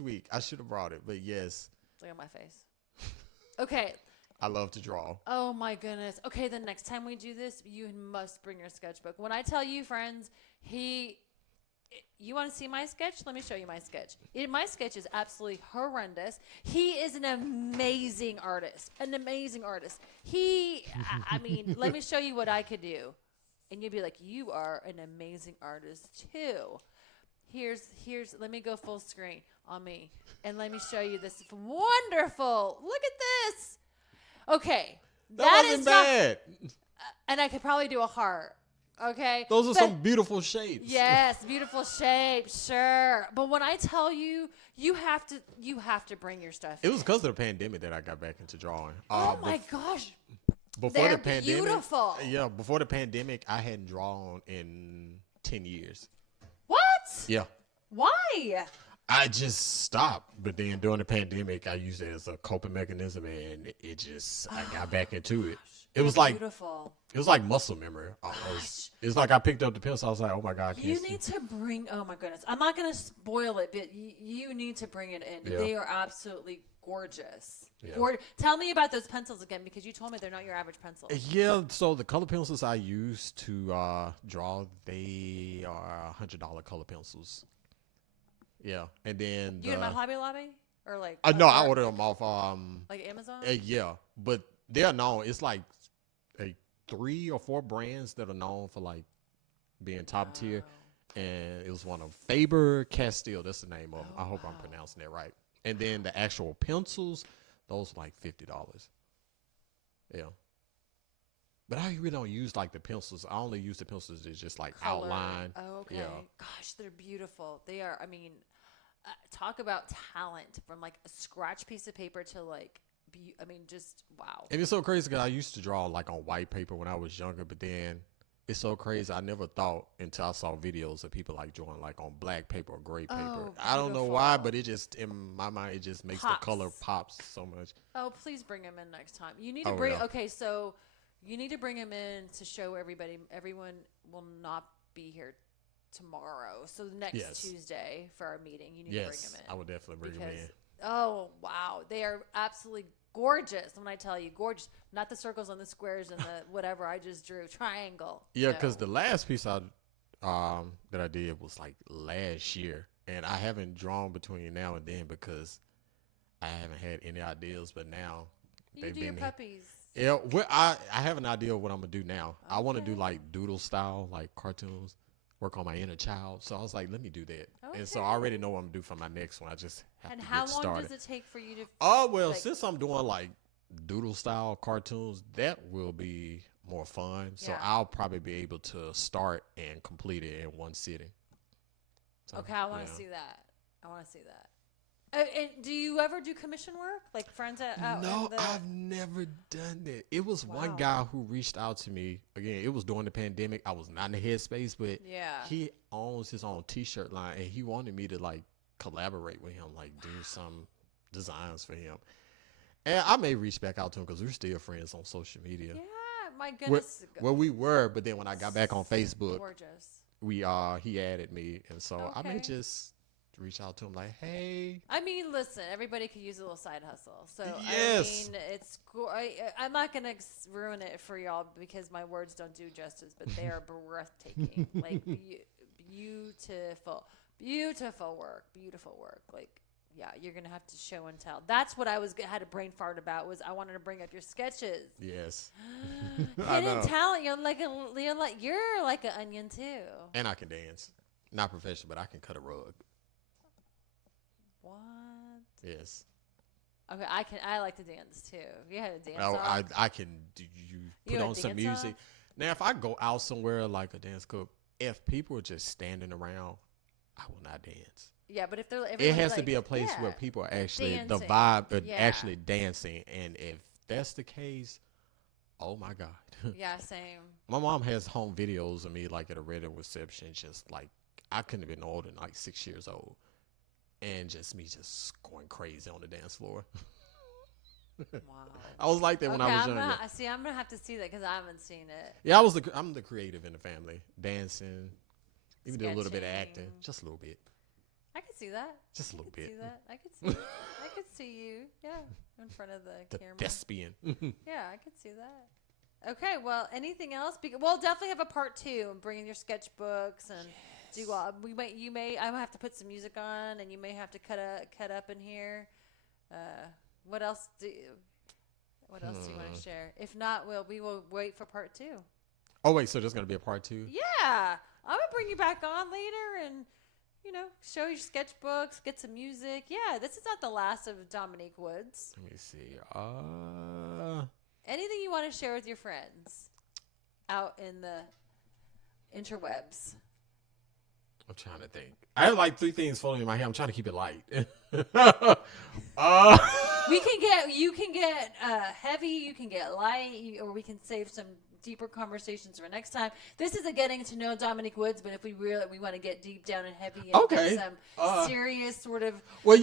week. I should have brought it, but yes. Look at my face. Okay. I love to draw. Oh my goodness. Okay, the next time we do this, you must bring your sketchbook. When I tell you, friends, you want to see my sketch? Let me show you my sketch. My sketch is absolutely horrendous. He is an amazing artist. I mean, let me show you what I could do. And you'd be like, you are an amazing artist too. Let me go full screen on me. And let me show you this wonderful. Look at this. Okay. That wasn't bad. And I could probably do a heart. Okay. Those are some beautiful shapes. Yes, beautiful shapes, sure. But when I tell you, you have to bring your stuff. It was because of the pandemic that I got back into drawing. Oh my gosh. Before the pandemic. Beautiful. Yeah, before the pandemic, I hadn't drawn in 10 years. What? Yeah. Why? I just stopped, but then during the pandemic, I used it as a coping mechanism, and I got back into it. It was like beautiful. It was like muscle memory. It's like I picked up the pencil. I was like, "Oh my god!" You need to bring. Oh my goodness, I'm not gonna spoil it, but you need to bring it in. Yeah. They are absolutely gorgeous. Yeah. Tell me about those pencils again, because you told me they're not your average pencil. Yeah. So the color pencils I use to draw, they are $100 color pencils. Yeah, and then you get them at Hobby Lobby or like? No, I ordered them off like Amazon. Yeah, but they're known. It's like 3 or 4 brands that are known for like being top tier, and it was one of Faber-Castell. That's the name of them. I hope I'm pronouncing that right. And then the actual pencils, those are like $50. Yeah. But I really don't use like the pencils. I only use the pencils to just like color. Outline. Oh, okay. Yeah. Gosh, they're beautiful. They are. I mean, talk about talent, from like a scratch piece of paper to like, just wow. And it's so crazy because I used to draw like on white paper when I was younger, but then it's so crazy. I never thought until I saw videos of people like drawing like on black paper or gray paper. Oh, I don't know why, but it just, in my mind, it just makes the color pops so much. Oh, please bring them in next time. You need to bring. Yeah. Okay, so you need to bring them in to show everybody. Everyone will not be here tomorrow, so next Tuesday for our meeting, you need to bring them in. I would definitely bring them in. Oh wow, they are absolutely gorgeous. When I tell you, gorgeous, not the circles and the squares and the whatever I just drew, triangle. Yeah, because the last piece that I did was like last year, And I haven't drawn between now and then because I haven't had any ideas. But now You do your puppies. Yeah, well, I have an idea of what I'm gonna do now. I want to do Okay. like doodle style, like cartoons, work on my inner child. So I was like, let me do that. And so I Okay. already know what I'm gonna do for my next one. I just have And to how get long started. does it take for you to? Oh well, like- since I'm doing like doodle style cartoons, that will be more fun. So Yeah. I'll probably be able to start and complete it in one sitting. So, Okay, I want to see that. I want to see that. And do you ever do commission work, like friends out? No, in the... I've never done that. It was one Wow. guy who reached out to me. Again, it was during the pandemic. I was not in the headspace, but Yeah. he owns his own T-shirt line, and he wanted me to like collaborate with him, like do some designs for him. And I may reach back out to him because we're still friends on social media. Yeah, my goodness. Well, we were, but then when I got back on Facebook, Gorgeous. he added me, and so I may Okay. just reach out to him like, hey. I mean, listen, everybody could use a little side hustle. So, Yes. I mean, it's cool. I'm not going to ruin it for y'all because my words don't do justice, but they are breathtaking. Like, beautiful. Beautiful work. Beautiful work. Like, yeah, you're going to have to show and tell. That's what I had a brain fart about was I wanted to bring up your sketches. Yes. I Hidden know. talent. You're like an onion, too. And I can dance. Not professional, but I can cut a rug. What? Yes. Okay, I like to dance too. You had a dance Oh, song? I can do you put had a on some dance music. song? Now, if I go out somewhere like a dance club, if people are just standing around, I will not dance. Yeah, but if they're It has to be a place where yeah, people are actually the dancing. vibe are Yeah. actually dancing, and if that's the case, oh my god. Yeah, same. My mom has home videos of me like at a wedding reception, just like I couldn't have been older than like 6 years old, and just me just going crazy on the dance floor. Wow. I was like that when I was younger. I'm gonna have to see that because I haven't seen it. Yeah, I'm the creative in the family, dancing, even do a little bit of acting, Sketching. just a little bit, I could see that. just a little I could bit. see that. I could see. It. I could see you. Yeah, in front of the The camera. thespian. Yeah, I could see that. Okay, well, anything else? We'll definitely have a part 2 and bring in your sketchbooks and do all. I might have to put some music on, and you may have to cut up in here. What else do you want to share? If not, we will wait for part 2. Oh wait, so there's gonna be a part 2? Yeah, I'm gonna bring you back on later and show your sketchbooks, get some music. Yeah, this is not the last of Dominique Woods. Let me see. Anything you want to share with your friends out in the interwebs? I'm trying to think. I have like 3 things floating in my head. I'm trying to keep it light. You can get heavy, you can get light, or we can save some deeper conversations for next time. This is a getting to know Dominique Woods, but if we want to get deep down and heavy and Okay. get some serious sort of Well,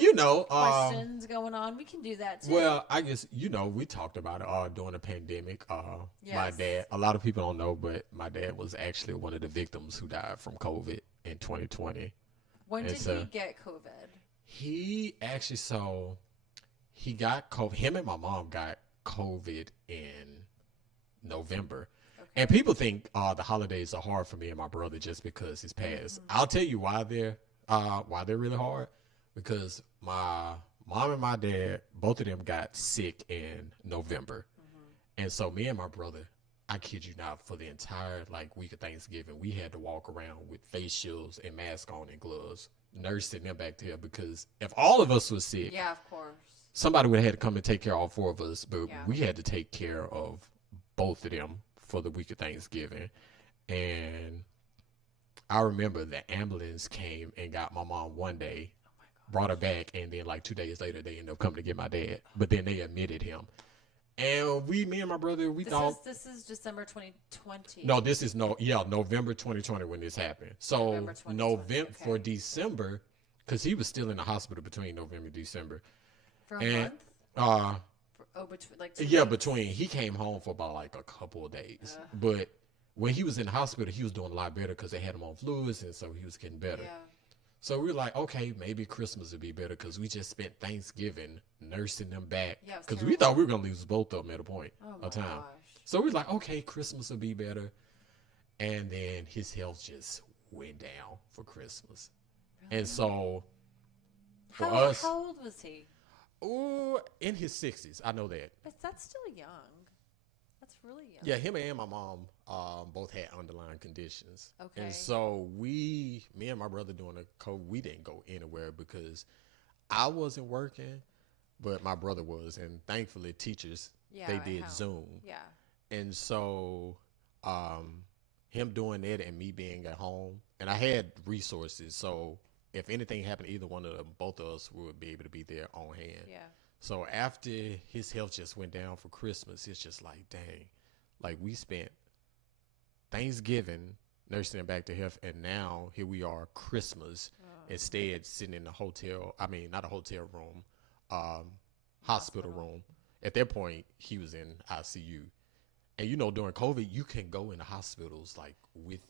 questions going on, we can do that too. Well, I guess we talked about it during the pandemic. My Yes. dad. A lot of people don't know, but my dad was actually one of the victims who died from COVID in 2020. When did so- he get COVID? He actually he got COVID. Him and my mom got COVID in November. Okay. And people think the holidays are hard for me and my brother just because it's passed. Mm-hmm. I'll tell you why they're really hard. Because my mom and my dad, both of them got sick in November. Mm-hmm. And so me and my brother, I kid you not, for the entire week of Thanksgiving, we had to walk around with face shields and masks on and gloves, nursing them back there because if all of us was sick, Yeah, of course. somebody would have had to come and take care of all 4 of us, but Yeah. we had to take care of both of them for the week of Thanksgiving. And I remember the ambulance came and got my mom one day, brought her back, and then 2 days later they ended up coming to get my dad. But then they admitted him. And me and my brother, we thought This is December 2020. no, this is November 2020 when this happened. So November 2020, November for okay. December, because he was still in the hospital between November and December. For a And month? Between 2 yeah, months? between he came home for about a couple of days, but when he was in the hospital, he was doing a lot better because they had him on fluids, and so he was getting better. Yeah. So we were like, okay, maybe Christmas would be better because we just spent Thanksgiving nursing them back Yeah, it was because we thought we were gonna lose both of them at a point Oh my of time. gosh. So we were like, okay, Christmas will be better, and then his health just went down for Christmas. And so for How us, how old was he? in his 60s, I know that. But that's still young. That's really young. Yeah, him and my mom both had underlying conditions. Okay. And so me and my brother during the COVID, we didn't go anywhere because I wasn't working, but my brother was. And thankfully, teachers, they did Zoom. Yeah. And so him doing that and me being at home, and I had resources. So if anything happened, either one of them, both of us would be able to be there on hand. Yeah. So after his health just went down for Christmas, it's just like, dang, like we spent Thanksgiving nursing him back to health, and now here we are, Christmas, instead sitting in the hotel. I mean, not a hotel room, hospital room. At that point, he was in ICU. And you know, during COVID, you can go into hospitals like with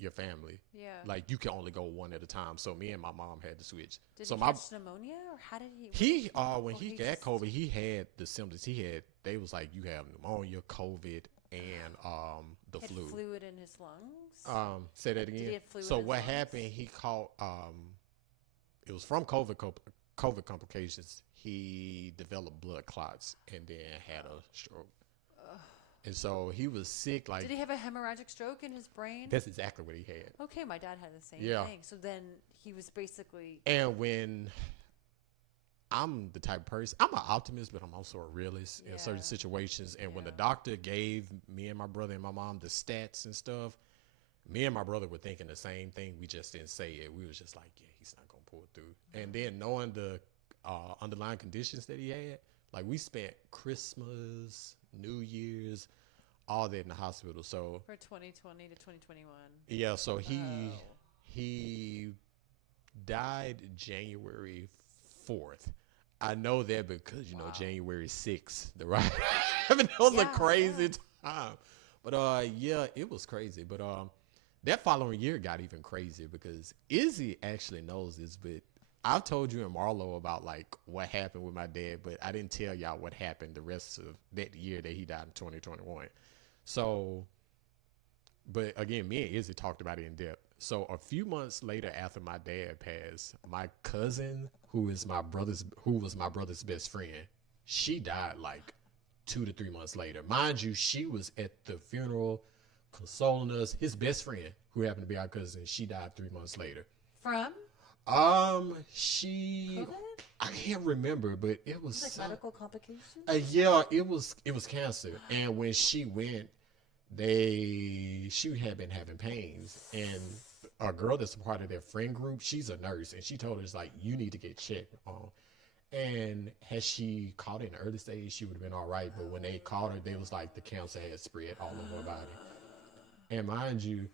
your family. Yeah. Like you can only go one at a time. So me and my mom had to switch. Did so he catch pneumonia, or how did he? When he got COVID, he had the symptoms. They was like, you have pneumonia, COVID, and the had flu. Fluid in his lungs. Say that again. Did he have fluid So in his what lungs? happened? He caught. It was from COVID complications. He developed blood clots and then had a stroke. And so he was sick. Like, did he have a hemorrhagic stroke in his brain? That's exactly what he had. Okay, my dad had the same thing. So then he was basically. And when I'm the type of person, I'm an optimist, but I'm also a realist in certain situations. And when the doctor gave me and my brother and my mom the stats and stuff, me and my brother were thinking the same thing. We just didn't say it. We was just like, yeah, he's not going to pull it through. And then knowing the underlying conditions that he had, like we spent Christmas, New Year's, all that in the hospital. So for 2020 to 2021. Yeah, so he died January 4th. I know that because January 6th, right? I mean, that was a crazy time. But it was crazy. But that following year got even crazier because Izzy actually knows this, but I've told you and Marlo about like what happened with my dad, but I didn't tell y'all what happened the rest of that year that he died in 2021. So, but again, me and Izzy talked about it in depth. So a few months later after my dad passed, my cousin, who was my brother's best friend, she died like 2 to 3 months later. Mind you, she was at the funeral consoling us. His best friend, who happened to be our cousin, she died 3 months later. From? COVID? I can't remember, but it was like medical complications. It was cancer, and when she went, she had been having pains, and a girl that's a part of their friend group, she's a nurse, and she told us like, you need to get checked on. And had she caught it in the early stage, she would have been all right. But when they caught her, they was like the cancer had spread all over her body. And mind you,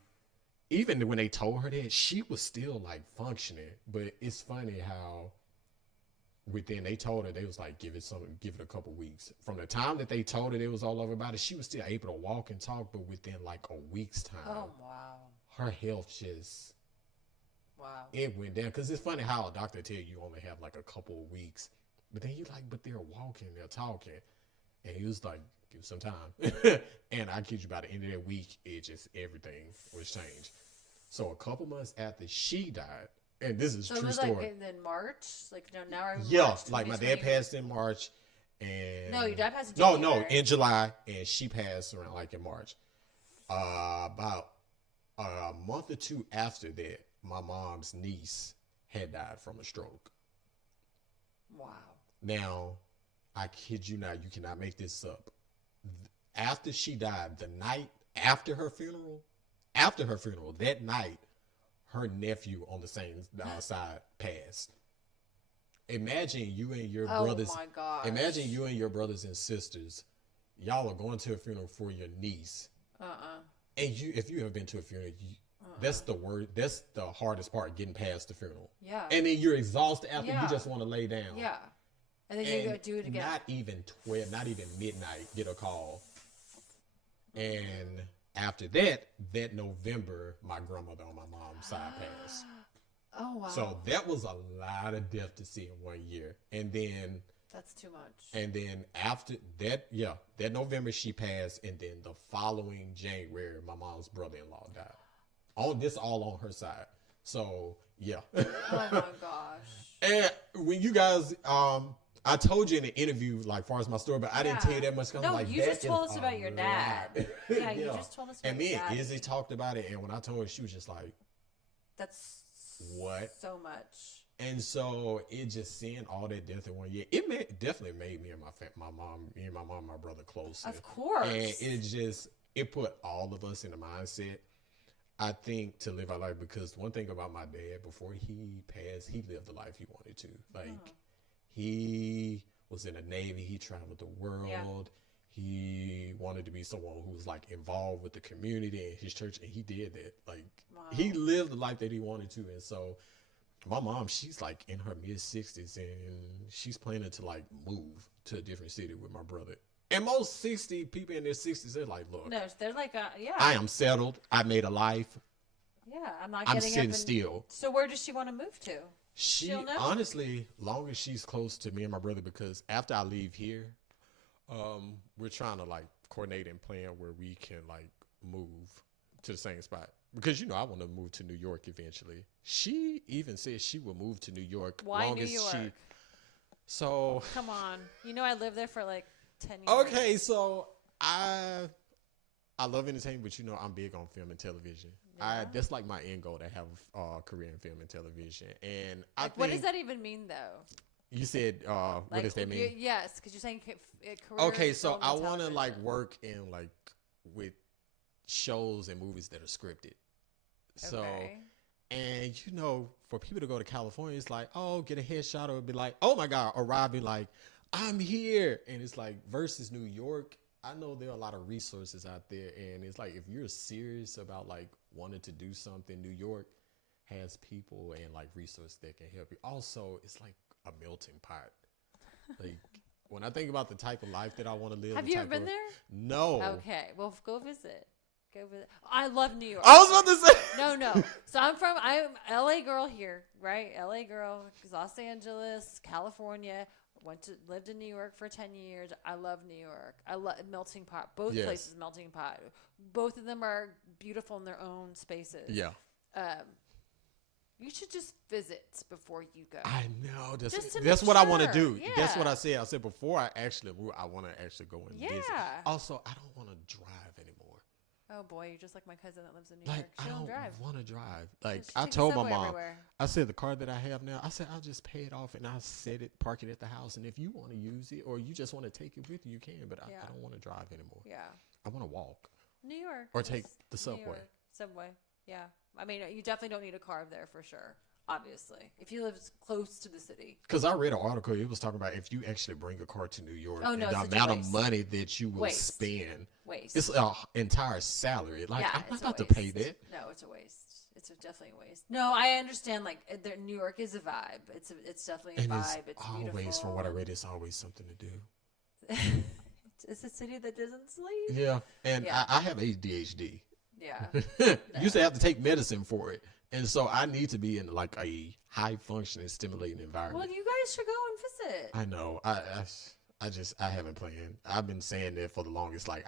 even when they told her that, she was still like functioning. But it's funny how they told her, they was like, give it a couple weeks. From the time that they told her it was all over her body, she was still able to walk and talk, but within like a week's time. Oh, wow. Her health just, it went down. Because it's funny how a doctor tell you only have like a couple of weeks. But then you like, but they're walking, they're talking. And he was like, give some time. And I kid you, by the end of that week, everything was changed. So a couple months after she died, and this is true story. Like in March? Like now we're in March, like my dad passed in March. And no, your dad passed in January. No, in July. And she passed around like in March. About a month or two after that, my mom's niece had died from a stroke. Wow. Now, I kid you not, you cannot make this up. After she died, the night after her funeral, that night, her nephew on the same side passed. Imagine you and your brothers. Oh my gosh. Imagine you and your brothers and sisters. Y'all are going to a funeral for your niece. And if you have been to a funeral, that's the word. That's the hardest part, getting past the funeral. Yeah. And then you're exhausted after. You just want to lay down. Yeah. And then you go do it again. Not even midnight, get a call. And after that November, my grandmother on my mom's side passed. Oh, wow. So that was a lot of death to see in 1 year. And then that's too much. And then after that, that November she passed, and then the following January, my mom's brother-in-law died. All on her side. So yeah. Oh my gosh. And when you guys, I told you in the interview, like, far as my story, but I didn't tell you that much. No, like, you just told us about your dad. Yeah, you just told us about and your dad. And me and Izzy talked about it, and when I told her, she was just like, "That's what? So much." And so it just seeing all that death in 1 year, definitely made me and my mom, my brother closer. Of course. And it put all of us in the mindset, I think, to live our life. Because one thing about my dad, before he passed, he lived the life he wanted to. Like, he was in the Navy. He traveled the world. Yeah. He wanted to be someone who was, like, involved with the community and his church. And he did that. Like, he lived the life that he wanted to. And so my mom, she's like in her mid-60s, and she's planning to, like, move to a different city with my brother. And most 60 people in their 60s, they're like, look. No, they're like, yeah. I am settled. I made a life. Yeah, I'm sitting still. So where does she want to move to? She, honestly, long as she's close to me and my brother, because after I leave here, we're trying to, like, coordinate and plan where we can, like, move to the same spot. Because, I want to move to New York eventually. She even said she will move to New York. Why New York? So. Come on. I lived there for like 10 years. Okay, so I love entertainment, but I'm big on film and television. Yeah. That's like my end goal, to have a career in film and television. And I think, what does that even mean, though? You said, what does that mean? Yes, because you're saying career. Okay, so I want to, like, work in, like, with shows and movies that are scripted. So, and for people to go to California, it's like, oh, get a headshot, or be like, oh my God, arriving like, I'm here. And it's like, versus New York, I know there are a lot of resources out there. And it's like, if you're serious about, like, wanting to do something, New York has people and, like, resources that can help you. Also, it's like a melting pot. Like, when I think about the type of life that I want to live. Have you ever been there? No. Okay. Well, go visit. I love New York. I was about to say. No. So I'm LA girl here, right? LA girl, Los Angeles, California. Lived in New York for 10 years. I love New York. I love melting pot. Both places melting pot. Both of them are beautiful in their own spaces. Yeah. You should just visit before you go. I know. That's what I want to do. Yeah. That's what I said. I said before I actually move, I want to actually go and visit. Also, I don't want to drive anymore. Oh boy, you're just like my cousin that lives in New York. She don't drive. I don't want to drive. Like, I told my mom, I said, the car that I have now, I said, I'll just pay it off and I'll park it at the house. And if you want to use it or you just want to take it with you, you can. But I don't want to drive anymore. Yeah. I want to walk. New York. Or take the subway. Subway. Yeah. I mean, you definitely don't need a car there for sure. Obviously, if you live close to the city. Because I read an article, it was talking about if you actually bring a car to New York, the amount of money that you will spend. It's an entire salary. Like, I'm not about to pay that. No, it's a waste. It's definitely a waste. No, I understand. Like, New York is a vibe. It's definitely a vibe. It's always, beautiful. from what I read, it's always something to do. It's a city that doesn't sleep. Yeah, and I have ADHD. Yeah. Used to have to take medicine for it. And so I need to be in, like, a high-functioning, stimulating environment. Well, you guys should go and visit. I know. I haven't planned. I've been saying that for the longest. Like,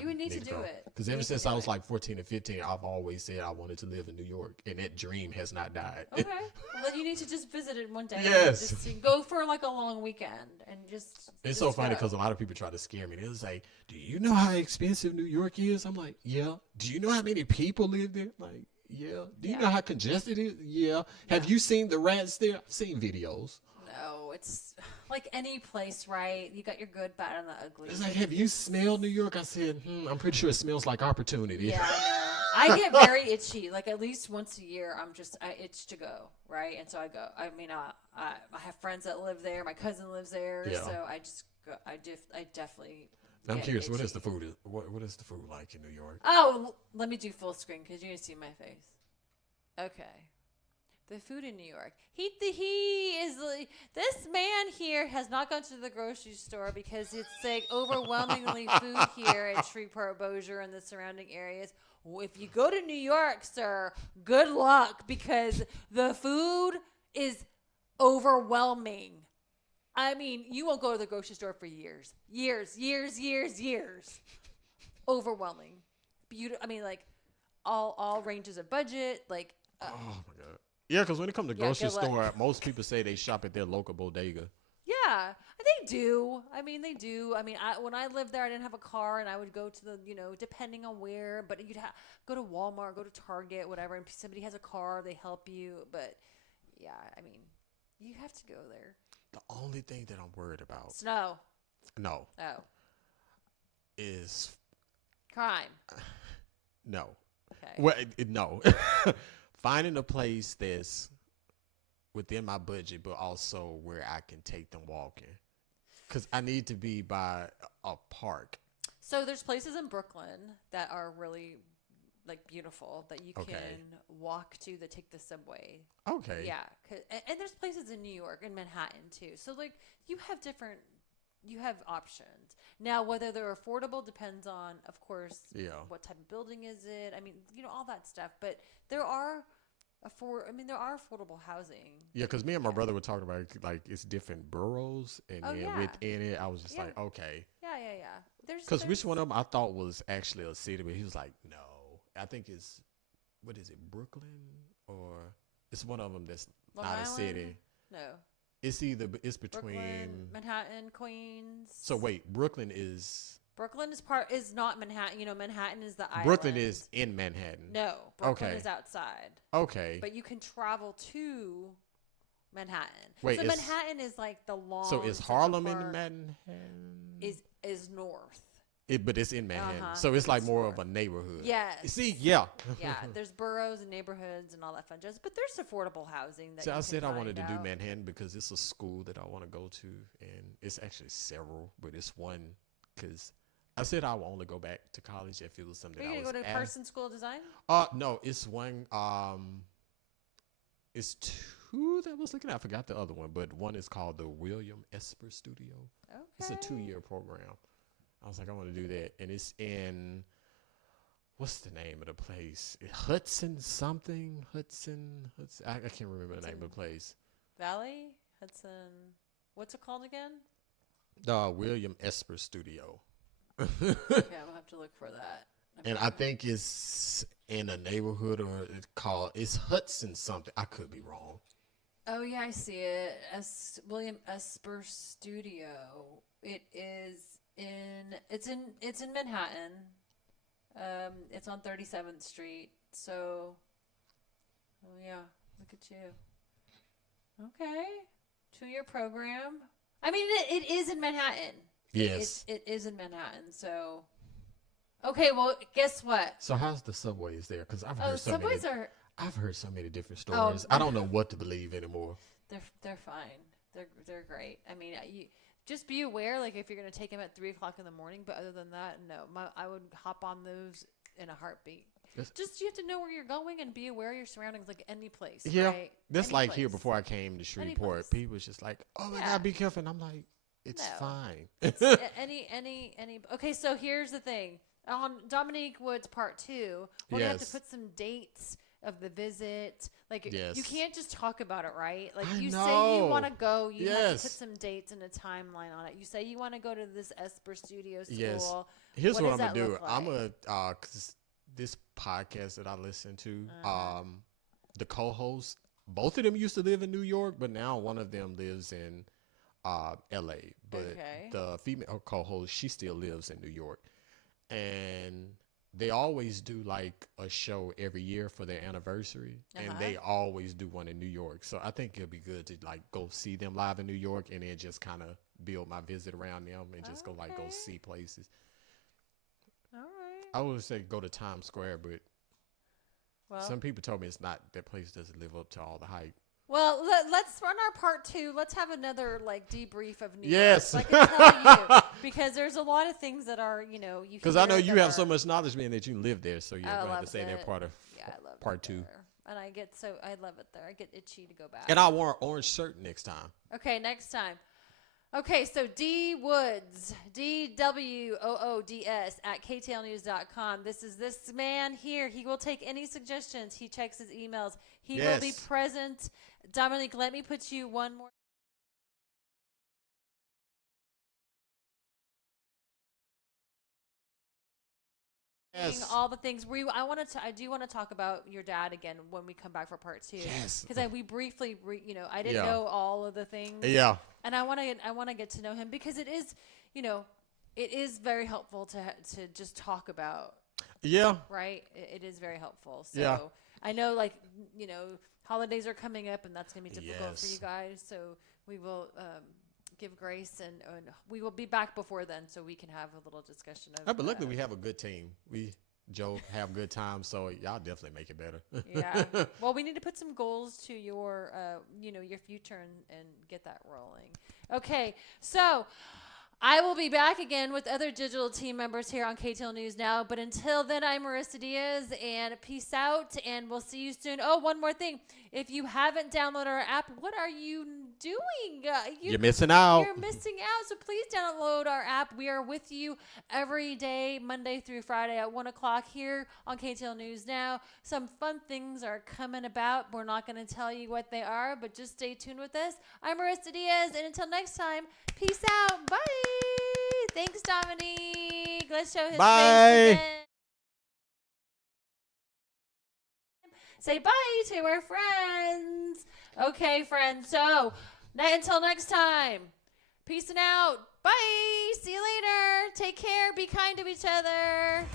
you would need to do it. Because ever since I was like 14 or 15, I've always said I wanted to live in New York, and that dream has not died. Okay. Well, then you need to just visit it one day. Yes. Just go for like a long weekend and just. It's so funny because a lot of people try to scare me. They'll say, "Do you know how expensive New York is?" I'm like, "Yeah." Do you know how many people live there? Like, yeah. Do you know how congested it is? Yeah. Have you seen the rats there? I've seen videos. No, it's like any place, right? You got your good, bad, and the ugly. It's like, have you smelled New York? I said, I'm pretty sure it smells like opportunity. Yeah, I know. I get very itchy. Like, at least once a year, I itch to go, right? And so I go. I mean, I have friends that live there. My cousin lives there. Yeah. So I just go. I definitely. I'm curious. Itchy. What is the food? What is the food like in New York? Oh, let me do full screen because you can see my face. Okay. The food in New York. He is this man here has not gone to the grocery store because it's like overwhelmingly food here at Shreveport, Bossier, and the surrounding areas. Well, if you go to New York, sir, good luck because the food is overwhelming. I mean, you won't go to the grocery store for years. Overwhelming. Beautiful. I mean, like all ranges of budget, like Oh my god. Yeah, because when it comes to Yeah, grocery good luck. store, most people say they shop at their local bodega. Yeah, they do. I mean, they do. I mean, when I lived there, I didn't have a car, and I would go to the, depending on where, but you'd go to Walmart, go to Target, whatever, and somebody has a car, they help you. But yeah, I mean, you have to go there. The only thing that I'm worried about, Snow. no, Oh, is crime. no. Okay. Well, no. Finding a place that's within my budget, but also where I can take them walking. Because I need to be by a park. So there's places in Brooklyn that are really like beautiful that you can walk to that take the subway. Okay. Yeah, and there's places in New York and Manhattan too. So like you have options. Now whether they're affordable depends on, of course, what type of building is it. I mean, all that stuff. But there are affordable housing. Yeah, because me and my brother were talking about like it's different boroughs, and then within it, I was just like, okay. Yeah. Because which one of them I thought was actually a city, but he was like, no. I think it's, what is it, Brooklyn? Or it's one of them that's Long not Island? a city. No. It's between Brooklyn, Manhattan, Queens. So wait, Brooklyn is not Manhattan. Manhattan is the island. Brooklyn is in Manhattan. No, Brooklyn is outside. Okay. But you can travel to Manhattan. Wait, so Manhattan is like the long. So is Harlem in Manhattan? Is north. But it's in Manhattan, so it's like more of a neighborhood. Yes. See, yeah. Yeah, there's boroughs and neighborhoods and all that fun jazz, but there's affordable housing. So I said I wanted to do Manhattan because it's a school that I want to go to, and it's actually several, but it's one because I said I will only go back to college if it was something. Are you gonna go to Parsons School of Design? No, it's one. It's two that I was looking at. I forgot the other one, but one is called the William Esper Studio. Okay. It's a 2-year program. I was like, I want to do that. And it's in, what's the name of the place? Hudson something? Hudson. I can't remember the name of the place. Valley? Hudson. What's it called again? The William Esper Studio. Okay, I'll have to look for that. And I think it's in a neighborhood, or it's Hudson something. I could be wrong. Oh yeah, I see it. William Esper Studio. It's in Manhattan. It's on 37th Street. So, oh yeah, look at you. Okay, 2-year program. I mean, it is in Manhattan. Yes, it is in Manhattan. So, okay, well, guess what? So how's the subways there? Because I've heard I've heard so many different stories. I don't know what to believe anymore. They're fine. They're great. I mean, you just be aware, like if you're gonna take them at 3:00 in the morning. But other than that, no. I would hop on those in a heartbeat. Just you have to know where you're going and be aware of your surroundings, like any place. Yeah, right? that's like here before I came to Shreveport. People was just like, "Oh my God, be careful!" And I'm like, "It's fine." It's any. Okay, so here's the thing. On Dominique Woods Part 2, we're gonna have to put some dates of the visit. Like you can't just talk about it, right? Like say you want to go, you have to put some dates and a timeline on it. You say you want to go to this Esper Studio school. Yes. Here's what I'm gonna do. I'm gonna cause this podcast that I listen to, the co-host, both of them used to live in New York, but now one of them lives in LA. But the female co-host, she still lives in New York. And they always do like a show every year for their anniversary, and they always do one in New York. So I think it'll be good to like go see them live in New York, and then just kind of build my visit around them and just go see places. All right. I would say go to Times Square, but some people told me that place doesn't live up to all the hype. Well, let's run our Part 2. Let's have another like debrief of New York. Yes. I can tell you because there's a lot of things that are, you because I know you have so much knowledge, man, that you live there, so you're going to have to say that part of Part 2. And I love it there. I get itchy to go back. And I wore an orange shirt next time. Okay, next time. Okay, so D Woods, DWOODS at KTALnews.com. This is this man here. He will take any suggestions. He checks his emails. He will be present. Dominique, let me put you one more. Yes. all the things. I do want to talk about your dad again when we come back for part 2. Yes. Because we briefly, I didn't know all of the things. Yeah. And I want to get to know him because it is, it is very helpful to just talk about. Yeah. Right. It is very helpful. So Yeah. I know, holidays are coming up, and that's going to be difficult for you guys. So we will give grace, and we will be back before then, so we can have a little discussion of. But luckily, we have a good team. We joke, have good times, so y'all definitely make it better. Yeah. Well, we need to put some goals to your, your future and get that rolling. Okay. So I will be back again with other digital team members here on KTAL News Now. But until then, I'm Marissa Diaz, and peace out, and we'll see you soon. Oh, one more thing. If you haven't downloaded our app, what are you doing? You're missing out. You're missing out. So please download our app. We are with you every day, Monday through Friday at 1 o'clock here on KTAL News Now. Some fun things are coming about. We're not going to tell you what they are, but just stay tuned with us. I'm Marissa Diaz, and until next time, peace out. Bye. Thanks, Dominique. Let's show his face again. Say bye to our friends. Okay, friends. So, until next time, peace and out. Bye. See you later. Take care. Be kind to each other.